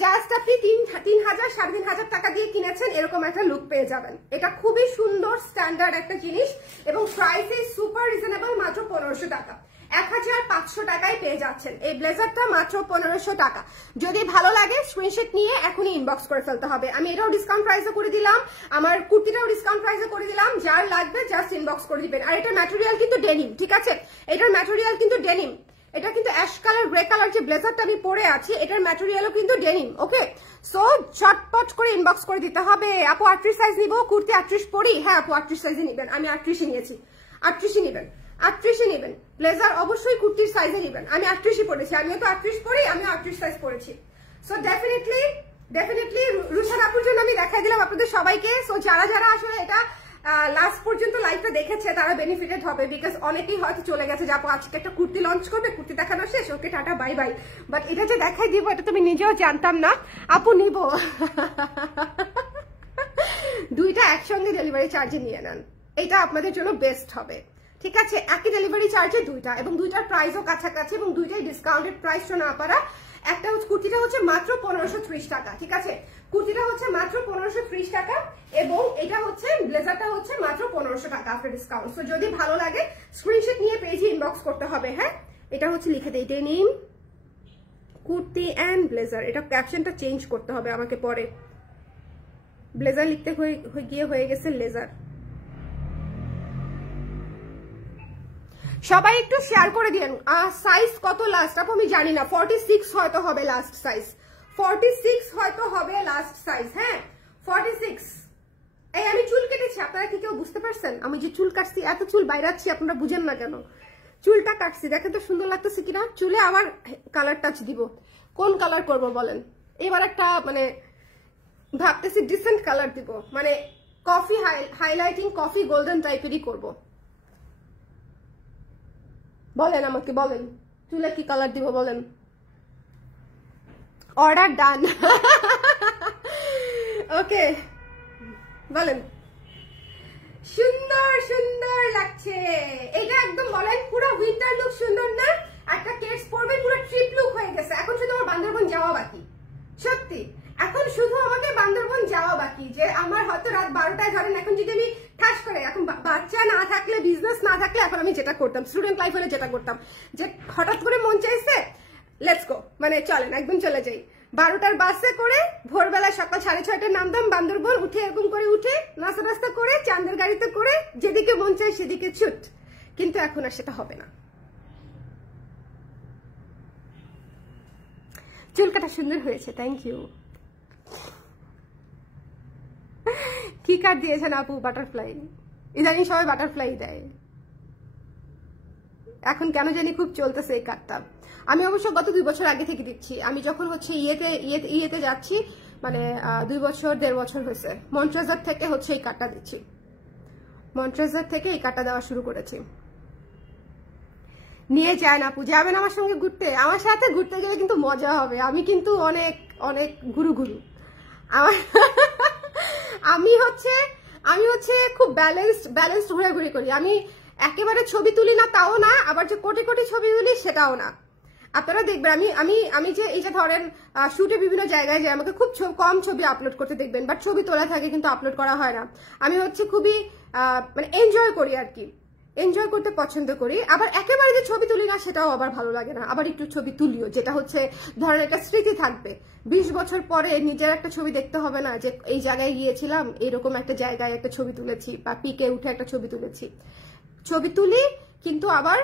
জাস্ট আপনি 3,000-3,500 টাকা দিয়ে কিনেছেন, এরকম একটা লুক পেয়ে যাবেন। এটা খুবই সুন্দর স্ট্যান্ডার্ড একটা জিনিস, এবং প্রাইস ইজ সুপার রিজনেবল, মাত্র 1500 টাকা, 1500 টাকায় পেয়ে যাচ্ছেন এই ব্লেজারটা, মাত্র 1500 টাকা। যদি ভালো লাগে স্ক্রিনশট নিয়ে এখনই ইনবক্স করে ফেলতে হবে। আমি এটাও ডিসকাউন্ট প্রাইসে করে দিলাম, আমার কুর্তিটাও ডিসকাউন্ট প্রাইসে করে দিলাম, যার লাগবে জাস্ট ইনবক্স করে দিবেন। আর এটার ম্যাটেরিয়াল কিন্তু ডেনিম, ঠিক আছে, এটার ম্যাটেরিয়াল কিন্তু ডেনিম। এটা কিন্তু অ্যাশ কালার, গ্রে কালার যে ব্লেজারটা আমি পরে আছি, এটার ম্যাটেরিয়ালও কিন্তু ডেনিম, ওকে। সো চটপট করে ইনবক্স করে দিতে হবে। আপু 38 সাইজ নিবো, কুর্তি 38 পরি, হ্যাঁ আপু 38 সাইজে নিবেন, আমি 38 নিয়েছি, 38 নিবেন, 38 নেবেন। ব্লেজার অবশ্যই কুর্তির সাইজে নেবেন, আমি 38 পরেছি, আমিও তো 38 পরি, আমিও 38 সাইজ পরেছি। সো ডেফিনেটলি রুশান আপুর জন্য আমি দেখাই দিলাম আপনাদের সবাইকে। সো যারা যারা আসলে এটা লাস্ট পর্যন্ত লাইভটা দেখেছে তারা বেনিফিটেড হবে, বিকজ অনেকেই হয়তো চলে গেছে যে আপু আজকে একটা কুর্তি লঞ্চ করবে, কুর্তি দেখানো শেষ, ওকে টাটা বাই বাই। বাট এটা যে দেখাই দিব এটা তুমি নিজেও জানতাম না আপু, নিব। দুইটা একসঙ্গে ডেলিভারি চার্জে নিয়ে নেন, এটা আপনাদের জন্য বেস্ট হবে, ঠিক আছে? একই ডেলিভারি চার্জে দুইটা, এবং দুইটার প্রাইসও কাছাকাছি, এবং দুইটাই ডিসকাউন্টেড প্রাইস শোনা পারা। একটা কুর্তিটা হচ্ছে মাত্র 1530 টাকা, ঠিক আছে? কুর্তিটা হচ্ছে মাত্র 1530 টাকা, এবং এটা হচ্ছে ব্লেজারটা হচ্ছে মাত্র 1500 টাকা আফটার ডিসকাউন্ট। সো যদি ভালো লাগে স্ক্রিনশট নিয়ে পেজে ইনবক্স করতে হবে। হ্যাঁ, এটা হচ্ছে লিখে দিই, ডেনিম কুর্তি অ্যান্ড ব্লেজার। এটা ক্যাপশনটা চেঞ্জ করতে হবে আমাকে পরে, ব্লেজার লিখতে হয়ে গেছে লেজার। সবাই একটু শেয়ার করে দিন। সাইজ কত লাস্ট আপু আমি জানি না, 46 হয়তো হবে লাস্ট সাইজ, 46 হয়তো হবে লাস্ট সাইজ। হ্যাঁ 46। এই আমি চুল কেটেছি, আপনারা কি কেউ বুঝতে পারছেন? আমি যে চুল কাটছি, এত চুল বাইরাচ্ছি, আপনারা বুঝেন না কেন? চুলটা কাটছি, দেখেন তো সুন্দর লাগতেছে কিনা। চুলে আবার কালার টাচ দিব, কোন কালার করব বলেন? এবার একটা মানে ভাবতেছি ডিসেন্ট কালার দিব, মানে কফি হাইলাইটিং, কফি গোল্ডেন টাইপেরই করব। বলেন আমাকে, বলেন চুলে কি কালার দিব বলেন? অর্ডার ডান। ওকে বলেন। সুন্দর সুন্দর লাগছে এটা, একদম বলেন পুরো উইন্টার লুক সুন্দর না? একটা কেটস পরবে, পুরো ট্রিপ লুক হয়ে গেছে। এখন শুধু আমার বান্দরবন যাওয়া বাকি, সত্যি এখন শুধু আমাকে বান্দরবন যাওয়া বাকি। যে আমার হয়তো রাত 12টায় ধরেন, এখন যদি আমি ঠাস করে, এখন বাচ্চা না থাকলে, বিজনেস না থাকলে, এখন আমি যেটা করতাম, স্টুডেন্ট লাইফ হলে যেটা করতাম, যে হঠাৎ করে মন চাইছে লেটস গো, মানে চলেন একদম চলে যাই। 12টার বাসে করে ভোরবেলা সকাল 6:30টায় নামতাম বান্দরবন, উঠে এরকম করে উঠে নাস্তা নাস্তা করে চাঁদের গাড়িতে করে যেদিকে মন চায় সেদিকে ছুট। কিন্তু এখন আর সেটা হবে না। চুল কাটা সুন্দর হয়েছে, থ্যাংক ইউ। কি কাট দিয়েছেন আপু? বাটারফ্লাই। ইদানিং সবাই বাটারফ্লাই দেয়, এখন কেন জানি খুব চলতেছে এই কাটটা। আমি অবশ্য গত 2 বছর আগে থেকে দিচ্ছি। আমি যখন হচ্ছে ইয়েতে যাচ্ছি, মানে 2 বছর 1.5 বছর হয়েছে, মন্ট্রেজার থেকে হচ্ছে এই কাটটা দিচ্ছি, মন্ট্রেজার থেকে এই কাটটা দেওয়া শুরু করেছি। নিয়ে যায় না আপু, যাবেন আমার সঙ্গে ঘুরতে? আমার সাথে ঘুরতে গেলে কিন্তু মজা হবে। আমি কিন্তু অনেক অনেক গুরু আমার আমি হচ্ছে খুব ব্যালেন্সড ঘোরাঘুরি করি। আমি একেবারে ছবি তুলি না তাও না, আবার যে কোটি কোটি ছবি তুলি সেটাও না। আপনারা দেখবেন আমি যে এই যে ধরেন শুটে বিভিন্ন জায়গায় যাই, আমাকে খুব কম ছবি আপলোড করতে দেখবেন, বাট ছবি তোলা থাকে কিন্তু আপলোড করা হয় না। আমি হচ্ছে খুবই মানে এনজয় করি আর কি, এনজয় করতে পছন্দ করি। আবার একেবারে যে ছবি তুলি না সেটাও আবার ভালো লাগে না, আবার একটু ছবি তুলিও, যেটা হচ্ছে ধরেন একটা স্মৃতি থাকবে। 20 বছর পরে নিজের একটা ছবি দেখতে হবে না যে এই জায়গায় গিয়েছিলাম, এরকম একটা জায়গায় একটা ছবি তুলেছি, বা পিকে উঠে একটা ছবি তুলেছি। ছবি তুলি কিন্তু আবার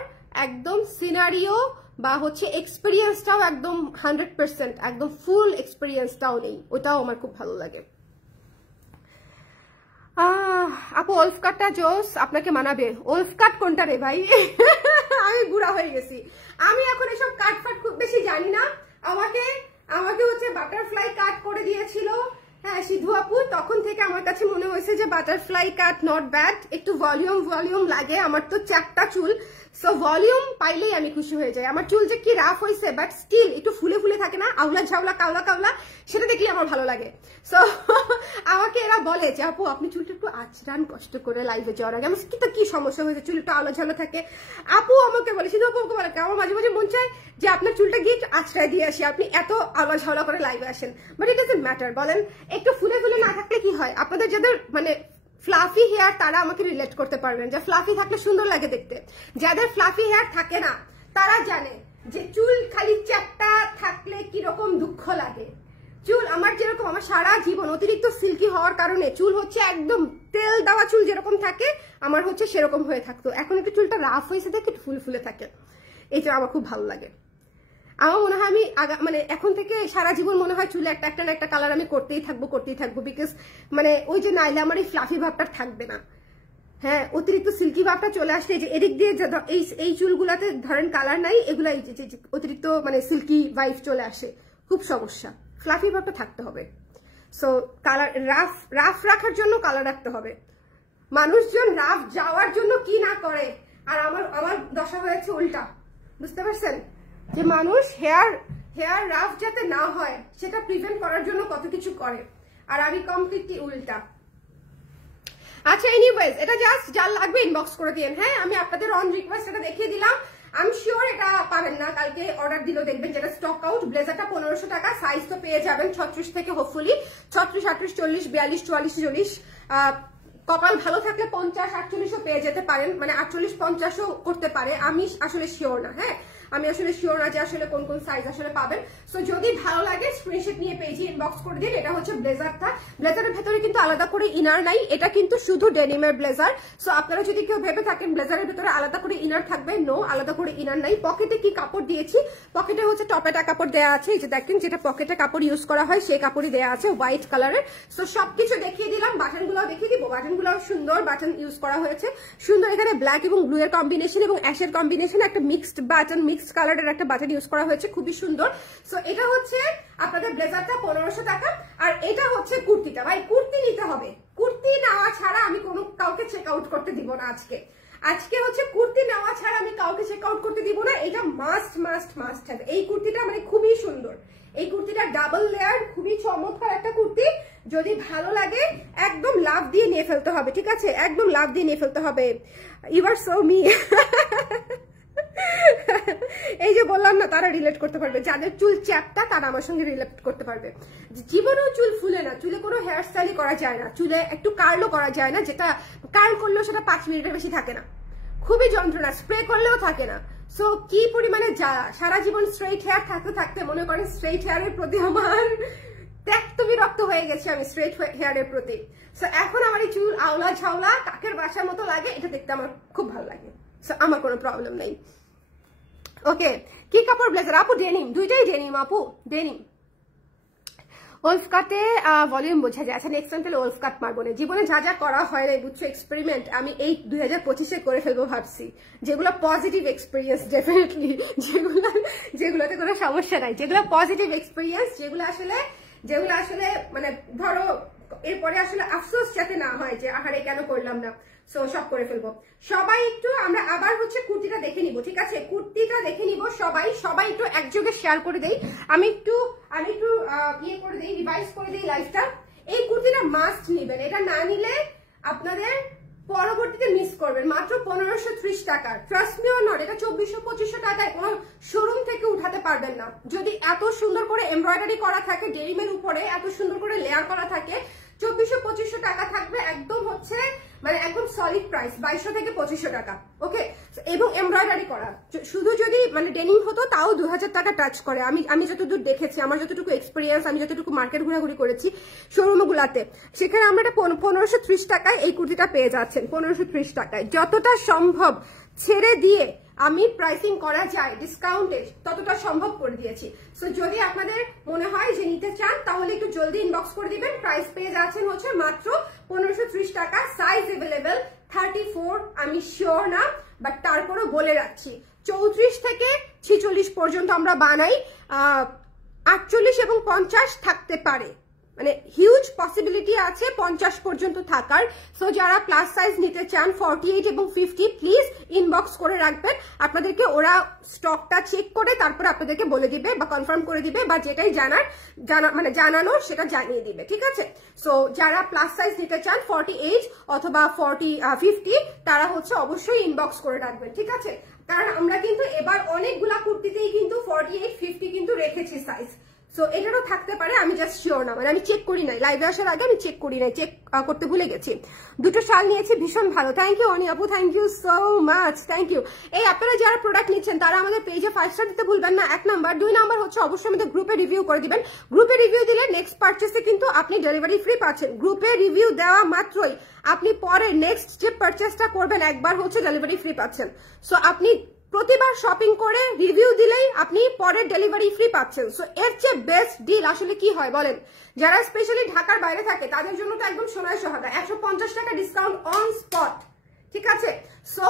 একদম সিনারিও বা হচ্ছে এক্সপিরিয়েন্সটাও একদম 100%, একদম ফুল এক্সপিরিয়েন্সটাও নেই, ওটাও আমার খুব ভালো লাগে। আপু ওলফ কাটটা জোস, আপনাকে মানাবে। ওলফ কাট কোনটা রে ভাই? আমি বুড়া হয়ে গেছি, আমি এখন এসব কাট ফাট খুব বেশি জানি না। আমাকে হচ্ছে বাটারফ্লাই কাট করে দিয়েছিল, হ্যাঁ সিধু আপু, তখন থেকে আমার কাছে মনে হয়েছে যে বাটারফ্লাই কাট নট ব্যাড। একটু ভলিউম লাগে, আমার তো 4টা চুল, সো ভলিউম পাইলেই আমি খুশি হয়ে যাই। আমার চুল যে কি রাফ হয়েছে, বাট স্টিল একটু ফুলে ফুলে থাকে না, আউলা ঝাউলা কাউলা, সেটা দেখলে আমার ভালো লাগে। সো আমাকে এরা বলে যে আপু আপনি চুলটা একটু আঁচড়ান কষ্ট করে লাইভে যাওয়ার আগে। আমার কি সমস্যা হয়েছে, চুলটা আলো ঝালো থাকে। আপু আমাকে বলে, সিধু আপু বলে, আমার মাঝে মাঝে মন চায় যে আপনার চুলটা গিয়ে একটু আঁচড়ায় দিয়ে আসি, আপনি এত আলো ঝালো করে লাইভে আসেন। বাট ইট ডাজন্ট ম্যাটার, বলেন একটু ফুলে ফুলে না থাকলে কি হয়? আপনাদের যাদের মানে ফ্লাফি হেয়ার তারা আমাকে রিলেট করতে পারবেন যে ফ্লাফি থাকলে সুন্দর লাগে দেখতে। যাদের ফ্লাফি হেয়ার থাকে না তারা জানে যে চুল খালি চ্যাপ্টা থাকলে কিরকম দুঃখ লাগে। চুল আমার যেরকম, আমার সারা জীবন অতিরিক্ত সিল্কি হওয়ার কারণে চুল হচ্ছে একদম তেল দেওয়া চুল যেরকম থাকে, আমার হচ্ছে সেরকম হয়ে থাকতো। এখন একটু চুলটা রাফ হয়েছে দেখে একটু ফুলে ফুলে থাকে, এইটা আমার খুব ভালো লাগে। আমার মনে হয় আমি মানে এখন থেকে সারা জীবন মনে হয় চুলে একটা কালার আমি করতেই থাকবো, বিকজ মানে ওই যে নাইলে আমার এই ফ্লাফি ভাবটা থাকবে না। হ্যাঁ, অতিরিক্ত সিল্কি ভাবটা চলে আসছে, যে এদিক দিয়ে এই চুলগুলাতে ধরেন কালার নাই, এগুলা অতিরিক্ত মানে সিল্কি ভাইব চলে আসে, খুব সমস্যা। ফ্লাফি ভাবটা থাকতে হবে, সো কালার রাফ রাখার জন্য কালার রাখতে হবে। মানুষজন রাফ যাওয়ার জন্য কি না করে, আর আমার দশা হয়েছে উল্টা। বুঝতে পারছেন যে মানুষ হেয়ার রাফ যাতে না হয় সেটা প্রিভেন্ট করার জন্য কত কিছু করে, আর আমি কমপ্লিটলি উল্টা। আচ্ছা এনিওয়েজ, এটা জাস্ট যার লাগবে ইনবক্স করে দিন। হ্যাঁ, আমি আপনাদের অন রিকোয়েস্ট এটা দেখিয়ে দিলাম। আমি শিওর এটা পাবেন না, কালকে অর্ডার দিলেও দেখবেন যেটা স্টক আউট। ব্লেজারটা 1500 টাকা, সাইজ তো পেয়ে যাবেন 36 থেকে হোপফুলি 36, 38, 40, 42, 44, 40, কপাল ভালো থাকলে 50, 48ও পেয়ে যেতে পারেন, মানে 48, 50ও করতে পারে। আমি আসলে শিওর না। হ্যাঁ, আমি আসলে শিওর না যে আসলে কোন কোন সাইজ আসলে পাবেন। সো যদি ভালো লাগে স্ক্রিনশট নিয়ে পেজে ইনবক্স করে দিন। এটা হচ্ছে ব্লেজারটা। ব্লেজারের ভেতরে কিন্তু আলাদা করে ইনার নাই, এটা কিন্তু শুধু ডেনিমের ব্লেজার। সো আপনারা যদি কেউ ভেবে থাকেন ব্লেজারের ভেতরে আলাদা করে ইনার থাকবে, নো, আলাদা করে ইনার নাই। পকেটে কি কাপড় দিয়েছি, পকেটে হচ্ছে টপেটা কাপড় দেওয়া আছে, এই যে দেখেন যেটা পকেটে কাপড় ইউজ করা হয় সেই কাপড়ই দেওয়া আছে হোয়াইট কালারের। সো সবকিছু দেখিয়ে দিলাম, বাটনগুলো দেখিয়ে দিব। বাটনগুলো সুন্দর বাটন ইউজ করা হয়েছে, সুন্দর। এখানে ব্ল্যাক এবং ব্লু এর কম্বিনেশন এবং অ্যাশের কম্বিনেশন, একটা মিক্সড বাটন, মিক্সড কালারের একটা বাটন ইউজ করা হয়েছে, খুবই সুন্দর। সো এটা হচ্ছে আপনাদের ব্লেজারটা 1500 টাকা। আর এটা হচ্ছে কুর্তিটা। ভাই কুর্তি নিতে হবে, কুর্তি নেওয়া ছাড়া আমি কোনো কাউকে চেক আউট করতে দিব না। আজকে হচ্ছে কুর্তি নেওয়া ছাড়া আমি কাউকে চেক আউট করতে দিব না। এটা মাস্ট মাস্ট মাস্ট হবে। এই কুর্তিটা মানে খুবই সুন্দর, এই কুর্তিটা ডাবল লেয়ার, খুবই চমৎকার একটা কুর্তি। যদি ভালো লাগে একদম লাভ দিয়ে নিয়ে ফেলতে হবে, ঠিক আছে, একদম লাভ দিয়ে নিয়ে ফেলতে হবে। You are so me. এই যে বললাম না, তারা রিলেট করতে পারবে, যাদের চুল চ্যাপটা তারা আমার সঙ্গে রিলেট করতে পারবে। জীবনেও চুল ফুলে না, চুলে কোনো হেয়ার স্টাইলই করা যায় না, চুলে একটু কার্লও করা যায় না, যেটা কার্ল করলেও সেটা 5 মিনিটের বেশি থাকে না, খুবই যন্ত্রণা, স্প্রে করলেও থাকে না। সো কি পরিমাণে জ্বালা, সারা জীবন স্ট্রেইট হেয়ার থাকতে থাকতে মনে করেন স্ট্রেইট হেয়ারের প্রতি আমার ত্যাক্ত বিরক্ত হয়ে গেছে আমি স্ট্রেইট হেয়ারের প্রতি। সো এখন আমার এই চুল আওলা ঝাওলা কাকের বাসার মতো লাগে, এটা দেখতে আমার খুব ভালো লাগে। সো আমার কোনো প্রবলেম নেই। ওকে, কি কাপড় ব্লেজার আপু? ডেনিম, দুইটাই ডেনিম আপু, ডেনিম। ওলফ কাটে ভলিউম বোঝা যায়। আচ্ছা নেক্সট টাইম তাহলে ওলফ কাট মারবো না। জীবনে যা যা করা হয় না বুঝছো, এক্সপেরিমেন্ট আমি এই 2025-এ করে ফেলবো ভাবছি, যেগুলো পজিটিভ এক্সপিরিয়েন্স, ডেফিনেটলি যেগুলোতে কোনো সমস্যা নাই, যেগুলো পজিটিভ এক্সপিরিয়েন্স, যেগুলো আসলে মানে ধরো এরপরে আসলে আফসোস যাতে না হয় যে আহারে কেন করলাম না। সো সব করে ফেলবো। সবাই একটু আমরা আবার হচ্ছে কুর্তিটা দেখে নিব, ঠিক আছে, কুর্তিটা দেখে নিব সবাই একটু একযোগে শেয়ার করে দেই। আমি একটু ইয়ে করে দেই, রিভাইজ করে দেই লাইভটা। এই কুর্তিটা মাস্ট নিবেন, এটা না নিলে আপনাদের পরবর্তীতে মিস করবেন। মাত্র 1530 টাকা, ট্রাস্ট মি অর নট, এটা 2400-2500 টাকায় কোনো শোরুম থেকে উঠাতে পারবেন না। যদি এত সুন্দর করে এমব্রয়ডারি করা থাকে, ডেনিমের উপরে এত সুন্দর করে লেয়ার করা থাকে, 2400-2500 টাকা থাকবে, একদম হচ্ছে মানে একদম সলিড প্রাইস 2200 থেকে 2500 টাকা। ওকে, এবং এমব্রয়ডারি করা। শুধু যদি মানে ডেনিম হতো তাও 2000 টাকা টাচ করে। আমি যতদূর দেখেছি, আমার যতটুকু এক্সপিরিয়েন্স, আমি যতটুকু মার্কেট ঘোরাঘুরি করেছি শোরুমগুলাতে, সেখানে আমরা এটা 1530 টাকায় এই কুর্তিটা পেয়ে যাচ্ছেন। 1530 টাকায় যতটা সম্ভব ছেড়ে দিয়ে আমি প্রাইসিং করা যায় ডিসকাউন্টে ততটা সম্ভব করে দিয়েছি। সো যদি আপনাদের মনে হয় যে নিতে চান তাহলে একটু জলদি ইনবক্স করে দিবেন। প্রাইস পেয়ে যাচ্ছেন হচ্ছে মাত্র 1530 টাকা। সাইজ अवेलेबल 34, আমি শিওর না, বাট তারপরও বলে রাখছি 34 থেকে 46 পর্যন্ত আমরা বানাই, 48 এবং 50 থাকতে পারে, মানে হিউজ পসিবিলিটি আছে 50 পর্যন্ত থাকার। সো যারা প্লাস সাইজ নিতে চান 48 এবং 50 প্লিজ ইনবক্স করে রাখবেন। আপনাদেরকে ওরা স্টকটা চেক করে তারপরে আপনাদেরকে বলে দিবে বা কনফার্ম করে দিবে, বা যেটাই জানানো সেটা জানিয়ে দিবে, ঠিক আছে। সো যারা প্লাস সাইজ নিতে চান 48 অথবা 50 তারা হচ্ছে অবশ্যই ইনবক্স করে রাখবেন, ঠিক আছে। কারণ আমরা কিন্তু এবার অনেকগুলা কুর্তিতেই কিন্তু 48, 50 কিন্তু রেখেছি সাইজ। সো এটারও থাকতে পারে, আমি জাস্ট শিওর না, মানে আমি চেক করি নাই, লাইভে আসার আগে আমি চেক করি নাই, চেক করতে ভুলে গেছি। দুটো শাল নিয়েছি, ভীষণ ভালো, থ্যাংক ইউ অনি আপু, thank you so much, thank you. এই আপনারা যারা প্রোডাক্ট নিচ্ছেন তারা আমাদের পেজে 5 স্টার দিতে ভুলবেন না, 1 নাম্বার। 2 নাম্বার হচ্ছে অবশ্যই আমাদের গ্রুপে রিভিউ করে দিবেন। গ্রুপে রিভিউ দিলে নেক্সট পারচেসে কিন্তু আপনি ডেলিভারি ফ্রি পাচ্ছেন। গ্রুপে রিভিউ দেওয়া মাত্রই আপনি পরে নেক্সট যে পারচেসটা করবেন একবার হচ্ছে ডেলিভারি ফ্রি পাচ্ছেন। সো আপনি প্রতিবার শপিং করে রিভিউ দিলেই আপনি পরের ডেলিভারি ফ্রি পাচ্ছেন। সো এর চেয়ে বেস্ট ডিল আসলে কি হয় বলেন? যারা স্পেশালি ঢাকার বাইরে থাকে তাদের জন্য তো একদম সোনায় সোহাগা, 150 টাকা ডিসকাউন্ট অন স্পট, ঠিক আছে। সো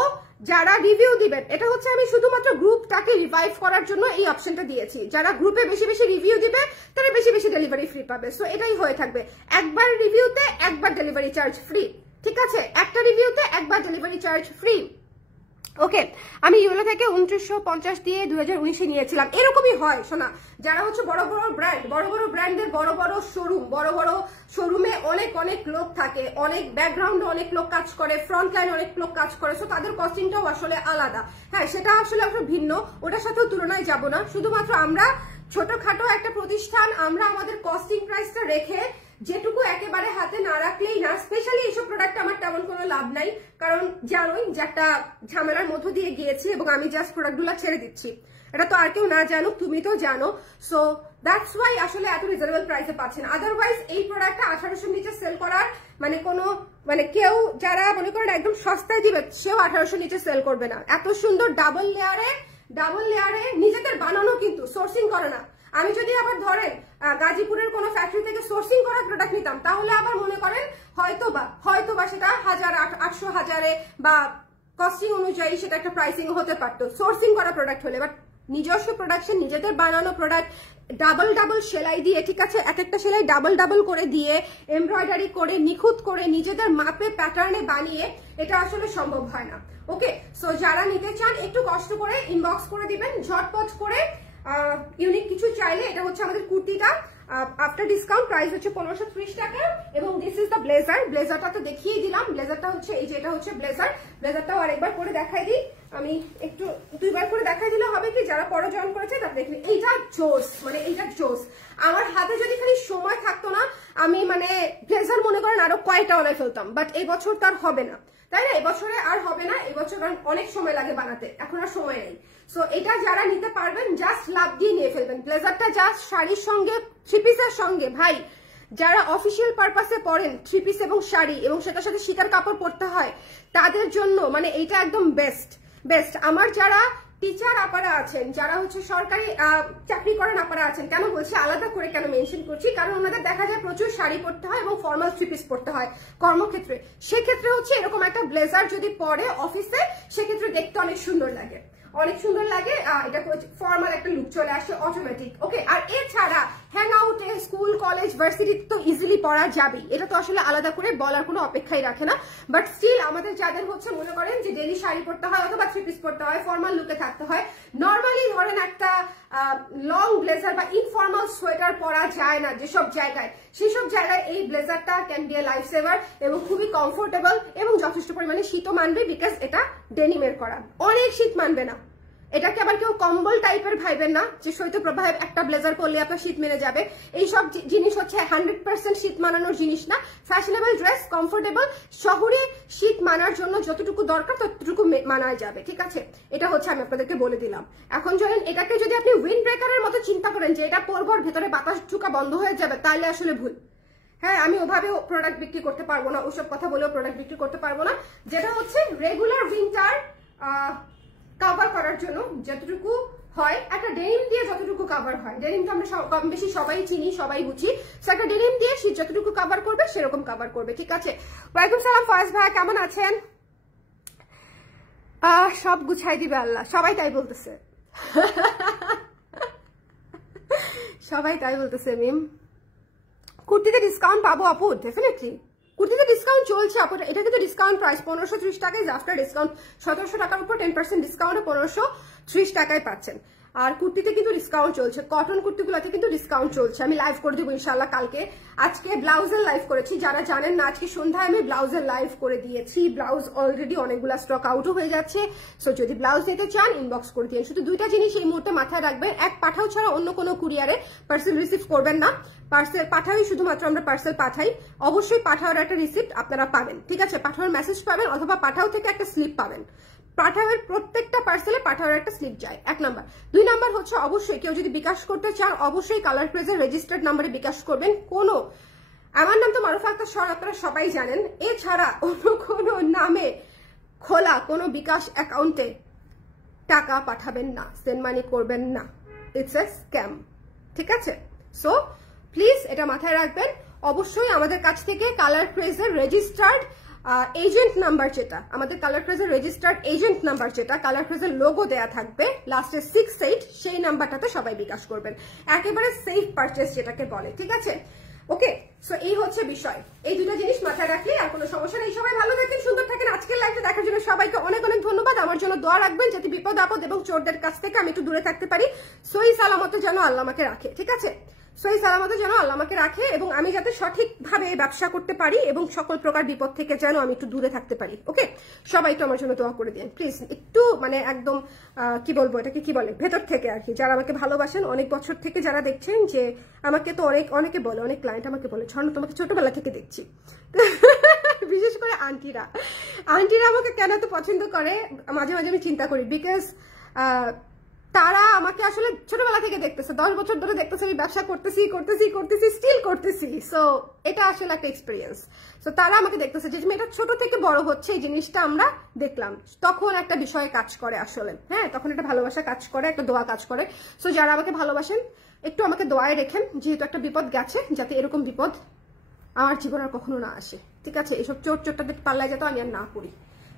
যারা রিভিউ দিবেন, এটা হচ্ছে আমি শুধুমাত্র গ্রুপটাকে রিভাইভ করার জন্য এই অপশনটা দিয়েছি। যারা গ্রুপে বেশি বেশি রিভিউ দিবে তারা বেশি বেশি ডেলিভারি ফ্রি পাবে। সো এটাই হয়ে থাকবে, একবার রিভিউতে একবার ডেলিভারি চার্জ ফ্রি, ঠিক আছে, একটা রিভিউতে একবার ডেলিভারি চার্জ ফ্রি। ওকে, আমি ইউলো থেকে 2950 দিয়ে 2019-এ নিয়েছিলাম। এরকমই হয় শোনা, যারা হচ্ছে বড় বড় ব্র্যান্ডের বড় বড় শোরুমে অনেক অনেক লোক থাকে, অনেক ব্যাকগ্রাউন্ডে অনেক লোক কাজ করে, ফ্রন্ট লাইনে অনেক লোক কাজ করে, সো তাদের কস্টিংটাও আসলে আলাদা। হ্যাঁ, সেটা আসলে একটা ভিন্ন, ওটার সাথেও তুলনায় যাব না। শুধুমাত্র আমরা ছোটখাটো একটা প্রতিষ্ঠান, আমরা আমাদের কস্টিং প্রাইসটা রেখে যেটুকু একেবারে হাতে না রাখলেই না, স্পেশালি এইসব প্রোডাক্ট আমার তেমন কোনো লাভ নাই, কারণ জানোই যে একটা ঝামেলার মধ্য দিয়ে গিয়েছি এবং আমি জাস্ট প্রোডাক্টগুলো ছেড়ে দিচ্ছি। এটা তো আর কেউ না জানুক, তুমি তো জানো। সো দ্যাটস ওয়াই আসলে এত রিজনেবল প্রাইসে পাচ্ছেন। আদারওয়াইজ এই প্রোডাক্টটা 1800 নিচে সেল করার মানে কেউ যারা মনে করেন একদম সস্তায় দিবে, সেও 1800 নিচে সেল করবে না। এত সুন্দর ডাবল লেয়ারে নিজেদের বানানো, কিন্তু সোর্সিং করে না। আমি যদি আবার ধরেন গাজীপুরের কোনো ফ্যাক্টরি থেকে সোর্সিং করা প্রোডাক্ট নিতাম, তাহলে আবার মনে করেন হয়তোবা সেটা 1000-800 বা কস্টিং অনুযায়ী সেটা একটা প্রাইসিং হতে পারতো সোর্সিং করা প্রোডাক্ট হলে। বাট নিজস্ব প্রোডাকশন, নিজেদের বানানো প্রোডাক্ট, ডাবল সেলাই দিয়ে, ঠিক আছে, এক একটা সেলাই ডাবল করে দিয়ে, এমব্রয়ডারি করে, নিখুঁত করে, নিজেদের মাপে প্যাটার্নে বানিয়ে, এটা আসলে সম্ভব হয় না। ওকে, সো যারা নিতে চান একটু কষ্ট করে ইনবক্স করে দিবেন ঝটপট করে। ইউনিক কিছু চাইলে, এটা হচ্ছে আমাদের কুর্তিটা, আফটার ডিসকাউন্ট প্রাইস হচ্ছে 1530 টাকা, এবং দিস ইজ দ্য ব্লেজারটা তো দেখিয়ে দিলাম। ব্লেজারটা হচ্ছে এই যে, এটা হচ্ছে ব্লেজারটাও আরেকবার করে দেখাই দিই। আমি একটু 2বার করে দেখাই দিলে হবে কি, যারা পরে জয়েন করেছে তারা দেখবে এইটা জোস, মানে এইটা জোস। আমার হাতে যদি খালি সময় থাকতো না, আমি মানে ব্লেজার মনে করেন আরো কয়েকটা বানাই ফেলতাম, বাট এই বছর তার হবে না, তাই না? এবছরে আর হবে না, এবছর কারণ অনেক সময় লাগে বানাতে, এখন আর সময় নেই। সো এটা যারা নিতে পারবেন জাস্ট লাভ দিয়ে নিয়ে ফেলবেন। ব্লেজারটা জাস্ট শাড়ির সঙ্গে, 3 পিসের সঙ্গে, ভাই যারা অফিসিয়াল পারপাসে পরেন 3 পিস এবং শাড়ি, এবং সেটার সাথে শিকার কাপড় পরতে হয়, তাদের জন্য মানে এইটা একদম বেস্ট। আমার যারা টিচার আপারা আছেন, যারা হচ্ছে সরকারি চাকরি করেন আপারা আছেন, কেন বলছি আলাদা করে কেন মেনশন করছি, কারণ ওনাদের দেখা যায় প্রচুর শাড়ি পরতে হয় এবং ফর্মাল 3 পিস পরতে হয় কর্মক্ষেত্রে। সেক্ষেত্রে হচ্ছে এরকম একটা ব্লেজার যদি পরে অফিসে, সেক্ষেত্রে দেখতে অনেক সুন্দর লাগে, এটা ফর্মাল একটা লুক চলে আসে অটোমেটিক। ওকে, আর এছাড়া হ্যাং আউটে, স্কুল, কলেজ, ভার্সিটি তো ইজিলি পরা যাবে, এটা তো আসলে আলাদা করে বলার কোনো অপেক্ষাই রাখে না। বাট স্টিল আমাদের যাদের হচ্ছে মনে করেন যে ডেইলি শাড়ি পরতে হয় অথবা 3 পিস পরতে হয়, ফর্মাল লুকে থাকতে হয়, নর্মালি ধরেন একটা লং ব্লেজার বা ইনফর্মাল সোয়েটার পরা যায় না যেসব জায়গায়, সেসব জায়গায় এই ব্লেজারটা can be a life saver, এবং খুবই কমফোর্টেবল এবং যথেষ্ট পরিমাণে শীতও মানবে, বিকজ এটা ডেনিমের করা। অনেক শীত মানবে না, এটাকে আবার কেউ কম্বল টাইপের ভাইবেন না যে শৈত্যপ্রবাহে একটা ব্লেজার পরলে আপনার শীত মেনে যাবে। এইসব জিনিস হচ্ছে 100% শীত মানানোর জিনিস না। ফ্যাশনেবল ড্রেস, কমফোর্টেবল, শহরে শীত মানার জন্য যতটুকু দরকার ততটুকু মানা যাবে, ঠিক আছে? এটা হচ্ছে আমি আপনাদেরকে বলে দিলাম। এখন ধরেন এটাকে যদি আপনি উইন্ড ব্রেকারের মতো চিন্তা করেন যে এটা পরবর ভেতরে বাতাস ঢুকা বন্ধ হয়ে যাবে, তাহলে আসলে ভুল। হ্যাঁ, আমি ওভাবেও প্রোডাক্ট বিক্রি করতে পারবো না, ওসব কথা বলেও প্রোডাক্ট বিক্রি করতে পারবো না। যেটা হচ্ছে রেগুলার উইন্টার কভার করার জন্য যতটুকু হয়, একটা ডেনিম দিয়ে যতটুকু কভার হয়, ডেনিম তো আমরা কম বেশি সবাই চিনি, সবাই বুঝি, সো একটা ডেনিম দিয়ে শীত যতটুকু কভার করবে সেরকম কভার করবে, ঠিক আছে? ওয়ালাইকুম সালাম ফয়েজ ভাই, কেমন আছেন? সব গুছাই দিবে আল্লাহ, সবাই তাই বলতেছে সবাই তাই বলতেছে। মিম, কুর্তিতে ডিসকাউন্ট পাবো আপু? ডেফিনেটলি কুর্তিতে ডিসকাউন্ট চলছে আপু, এটা কিন্তু ডিসকাউন্ট প্রাইস 1530 টাকায়, আফটার ডিসকাউন্ট 1700 টাকার উপর 10% ডিসকাউন্টে 1530 টাকায় পাচ্ছেন। আর কুর্তিতে কিন্তু ডিসকাউন্ট চলছে, কটন কুর্তিগুলোতে কিন্তু ডিসকাউন্ট চলছে। আমি লাইভ করে দেবো ইনশাল্লাহ কালকে। আজকে ব্লাউজের লাইভ করেছি, যারা জানেন না আজকে সন্ধ্যায় আমি ব্লাউজের লাইভ করে দিয়েছি। ব্লাউজ অলরেডি অনেকগুলো স্টক আউটও হয়ে যাচ্ছে, সো যদি ব্লাউজ নিতে চান ইনবক্স করে দিন। শুধু 2টা জিনিস এই মুহূর্তে মাথায় রাখবেন, এক পাঠাও ছাড়া অন্য কোনো কুরিয়ারে পার্সেল রিসিভ করবেন না। পার্সেল পাঠাই শুধুমাত্র আমরা পার্সেল পাঠাই, অবশ্যই পাঠাওয়ার একটা রিসিপ্ট আপনারা পাবেন, ঠিক আছে? পাঠাওয়ার মেসেজ পাবেন অথবা পাঠাও থেকে একটা স্লিপ পাবেন। পাঠাওয়ার প্রত্যেকটা পার্সেলে পাঠাওয়ার একটা স্লিপ যায়, 1 নাম্বার। 2 নাম্বার হচ্ছে অবশ্যই কেউ যদি বিকাশ করতে চান অবশ্যই কালার ক্রেজের রেজিস্টার্ড নাম্বারে বিকাশ করবেন। আমার নাম তো মারুফা আক্তার সর, আপনারা সবাই জানেন। এছাড়া অন্য কোনো নামে খোলা কোনো বিকাশ অ্যাকাউন্টে টাকা পাঠাবেন না, সেন্ড মানি করবেন না, ইটস এ স্ক্যাম, ঠিক আছে? সো প্লিজ এটা মাথায় রাখবেন। অবশ্যই আমাদের কাছ থেকে কালার ক্রেজের রেজিস্টার্ড এজেন্ট নাম্বার, যেটা আমাদের কালার ক্রেজের রেজিস্টার্ড এজেন্ট নাম্বার, যেটা কালার ক্রেজের লোগো দেয়া থাকবে লাস্টে 68, সেই নাম্বারটাতে সবাই বিকাশ করবেন। একেবারে সেফ পারচেস যেটাকে বলে, ঠিক আছে? ওকে, সো এই হচ্ছে বিষয়। এই দুটো জিনিস মাথায় রাখলে আর কোনো সমস্যা নেই। সবাই ভালো থাকেন, সুন্দর থাকেন। আজকের লাইভটা দেখার জন্য সবাইকে অনেক অনেক ধন্যবাদ। আমার জন্য দোয়া রাখবেন যাতে বিপদ আপদ এবং চোরদের কাছ থেকে আমি একটু দূরে থাকতে পারি। সহি সালামতে যেন আল্লাহ আমাকে রাখে, ঠিক আছে? সহি সালামতে যেন আল্লাহ আমাকে রাখে এবং আমি যাতে সঠিকভাবে ব্যবসা করতে পারি এবং সকল প্রকার বিপদ থেকে যেন আমি একটু দূরে থাকতে পারি। ওকে, সবাই একটু আমার জন্য দোয়া করে দিন প্লিজ। একটু মানে একদম কি বলবো, এটাকে কি বলে, ভেতর থেকে আর কি, যারা আমাকে ভালোবাসেন অনেক বছর থেকে, যারা দেখছেন যে আমাকে তো অনেকে বলে, অনেক ক্লায়েন্ট আমাকে বলে, ঝর্ণা তোমাকে ছোটবেলা থেকে দেখছি। বিশেষ করে আন্টিরা আমাকে কেন এত পছন্দ করে মাঝে মাঝে আমি চিন্তা করি, বিকজ তারা আমাকে আসলে ছোটবেলা থেকে দেখতেছে, 10 বছর ধরে দেখতেছে আমি ব্যবসা করতেছি স্টিল করতেছি। সো এটা আসলে একটা এক্সপিরিয়েন্স। সো তারা আমাকে দেখতেছে যে মেয়েটা ছোট থেকে বড় হচ্ছে, এই জিনিসটা আমরা দেখলাম, তখন একটা বিষয় কাজ করে আসলে। হ্যাঁ, তখন একটা ভালোবাসা কাজ করে, একটা দোয়া কাজ করে। সো যারা আমাকে ভালোবাসেন একটু আমাকে দোয়ায় রেখেন, যেহেতু একটা বিপদ গেছে, যাতে এরকম বিপদ আমার জীবন আর কখনো না আসে, ঠিক আছে? এসব চোরটাদের পাল্লায় যেত আমি আর না পড়ি।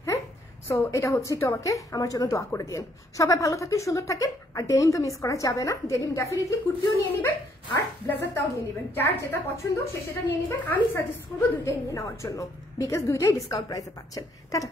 হ্যাঁ, সো এটা হচ্ছে, একটু আমাকে আমার জন্য দোয়া করে দিন। সবাই ভালো থাকেন, সুন্দর থাকেন। আর ডেনিম তো মিস করা যাবে না। ডেনিম ডেফিনেটলি কুর্তিও নিয়ে নেবেন আর ব্লেজারটাও নিয়ে নেবেন। যার যেটা পছন্দ সে সেটা নিয়ে নেবেন। আমি সাজেস্ট করবো দুইটাই নিয়ে নেওয়ার জন্য, বিকজ দুইটাই ডিসকাউন্ট প্রাইসে পাচ্ছেন। টাটা।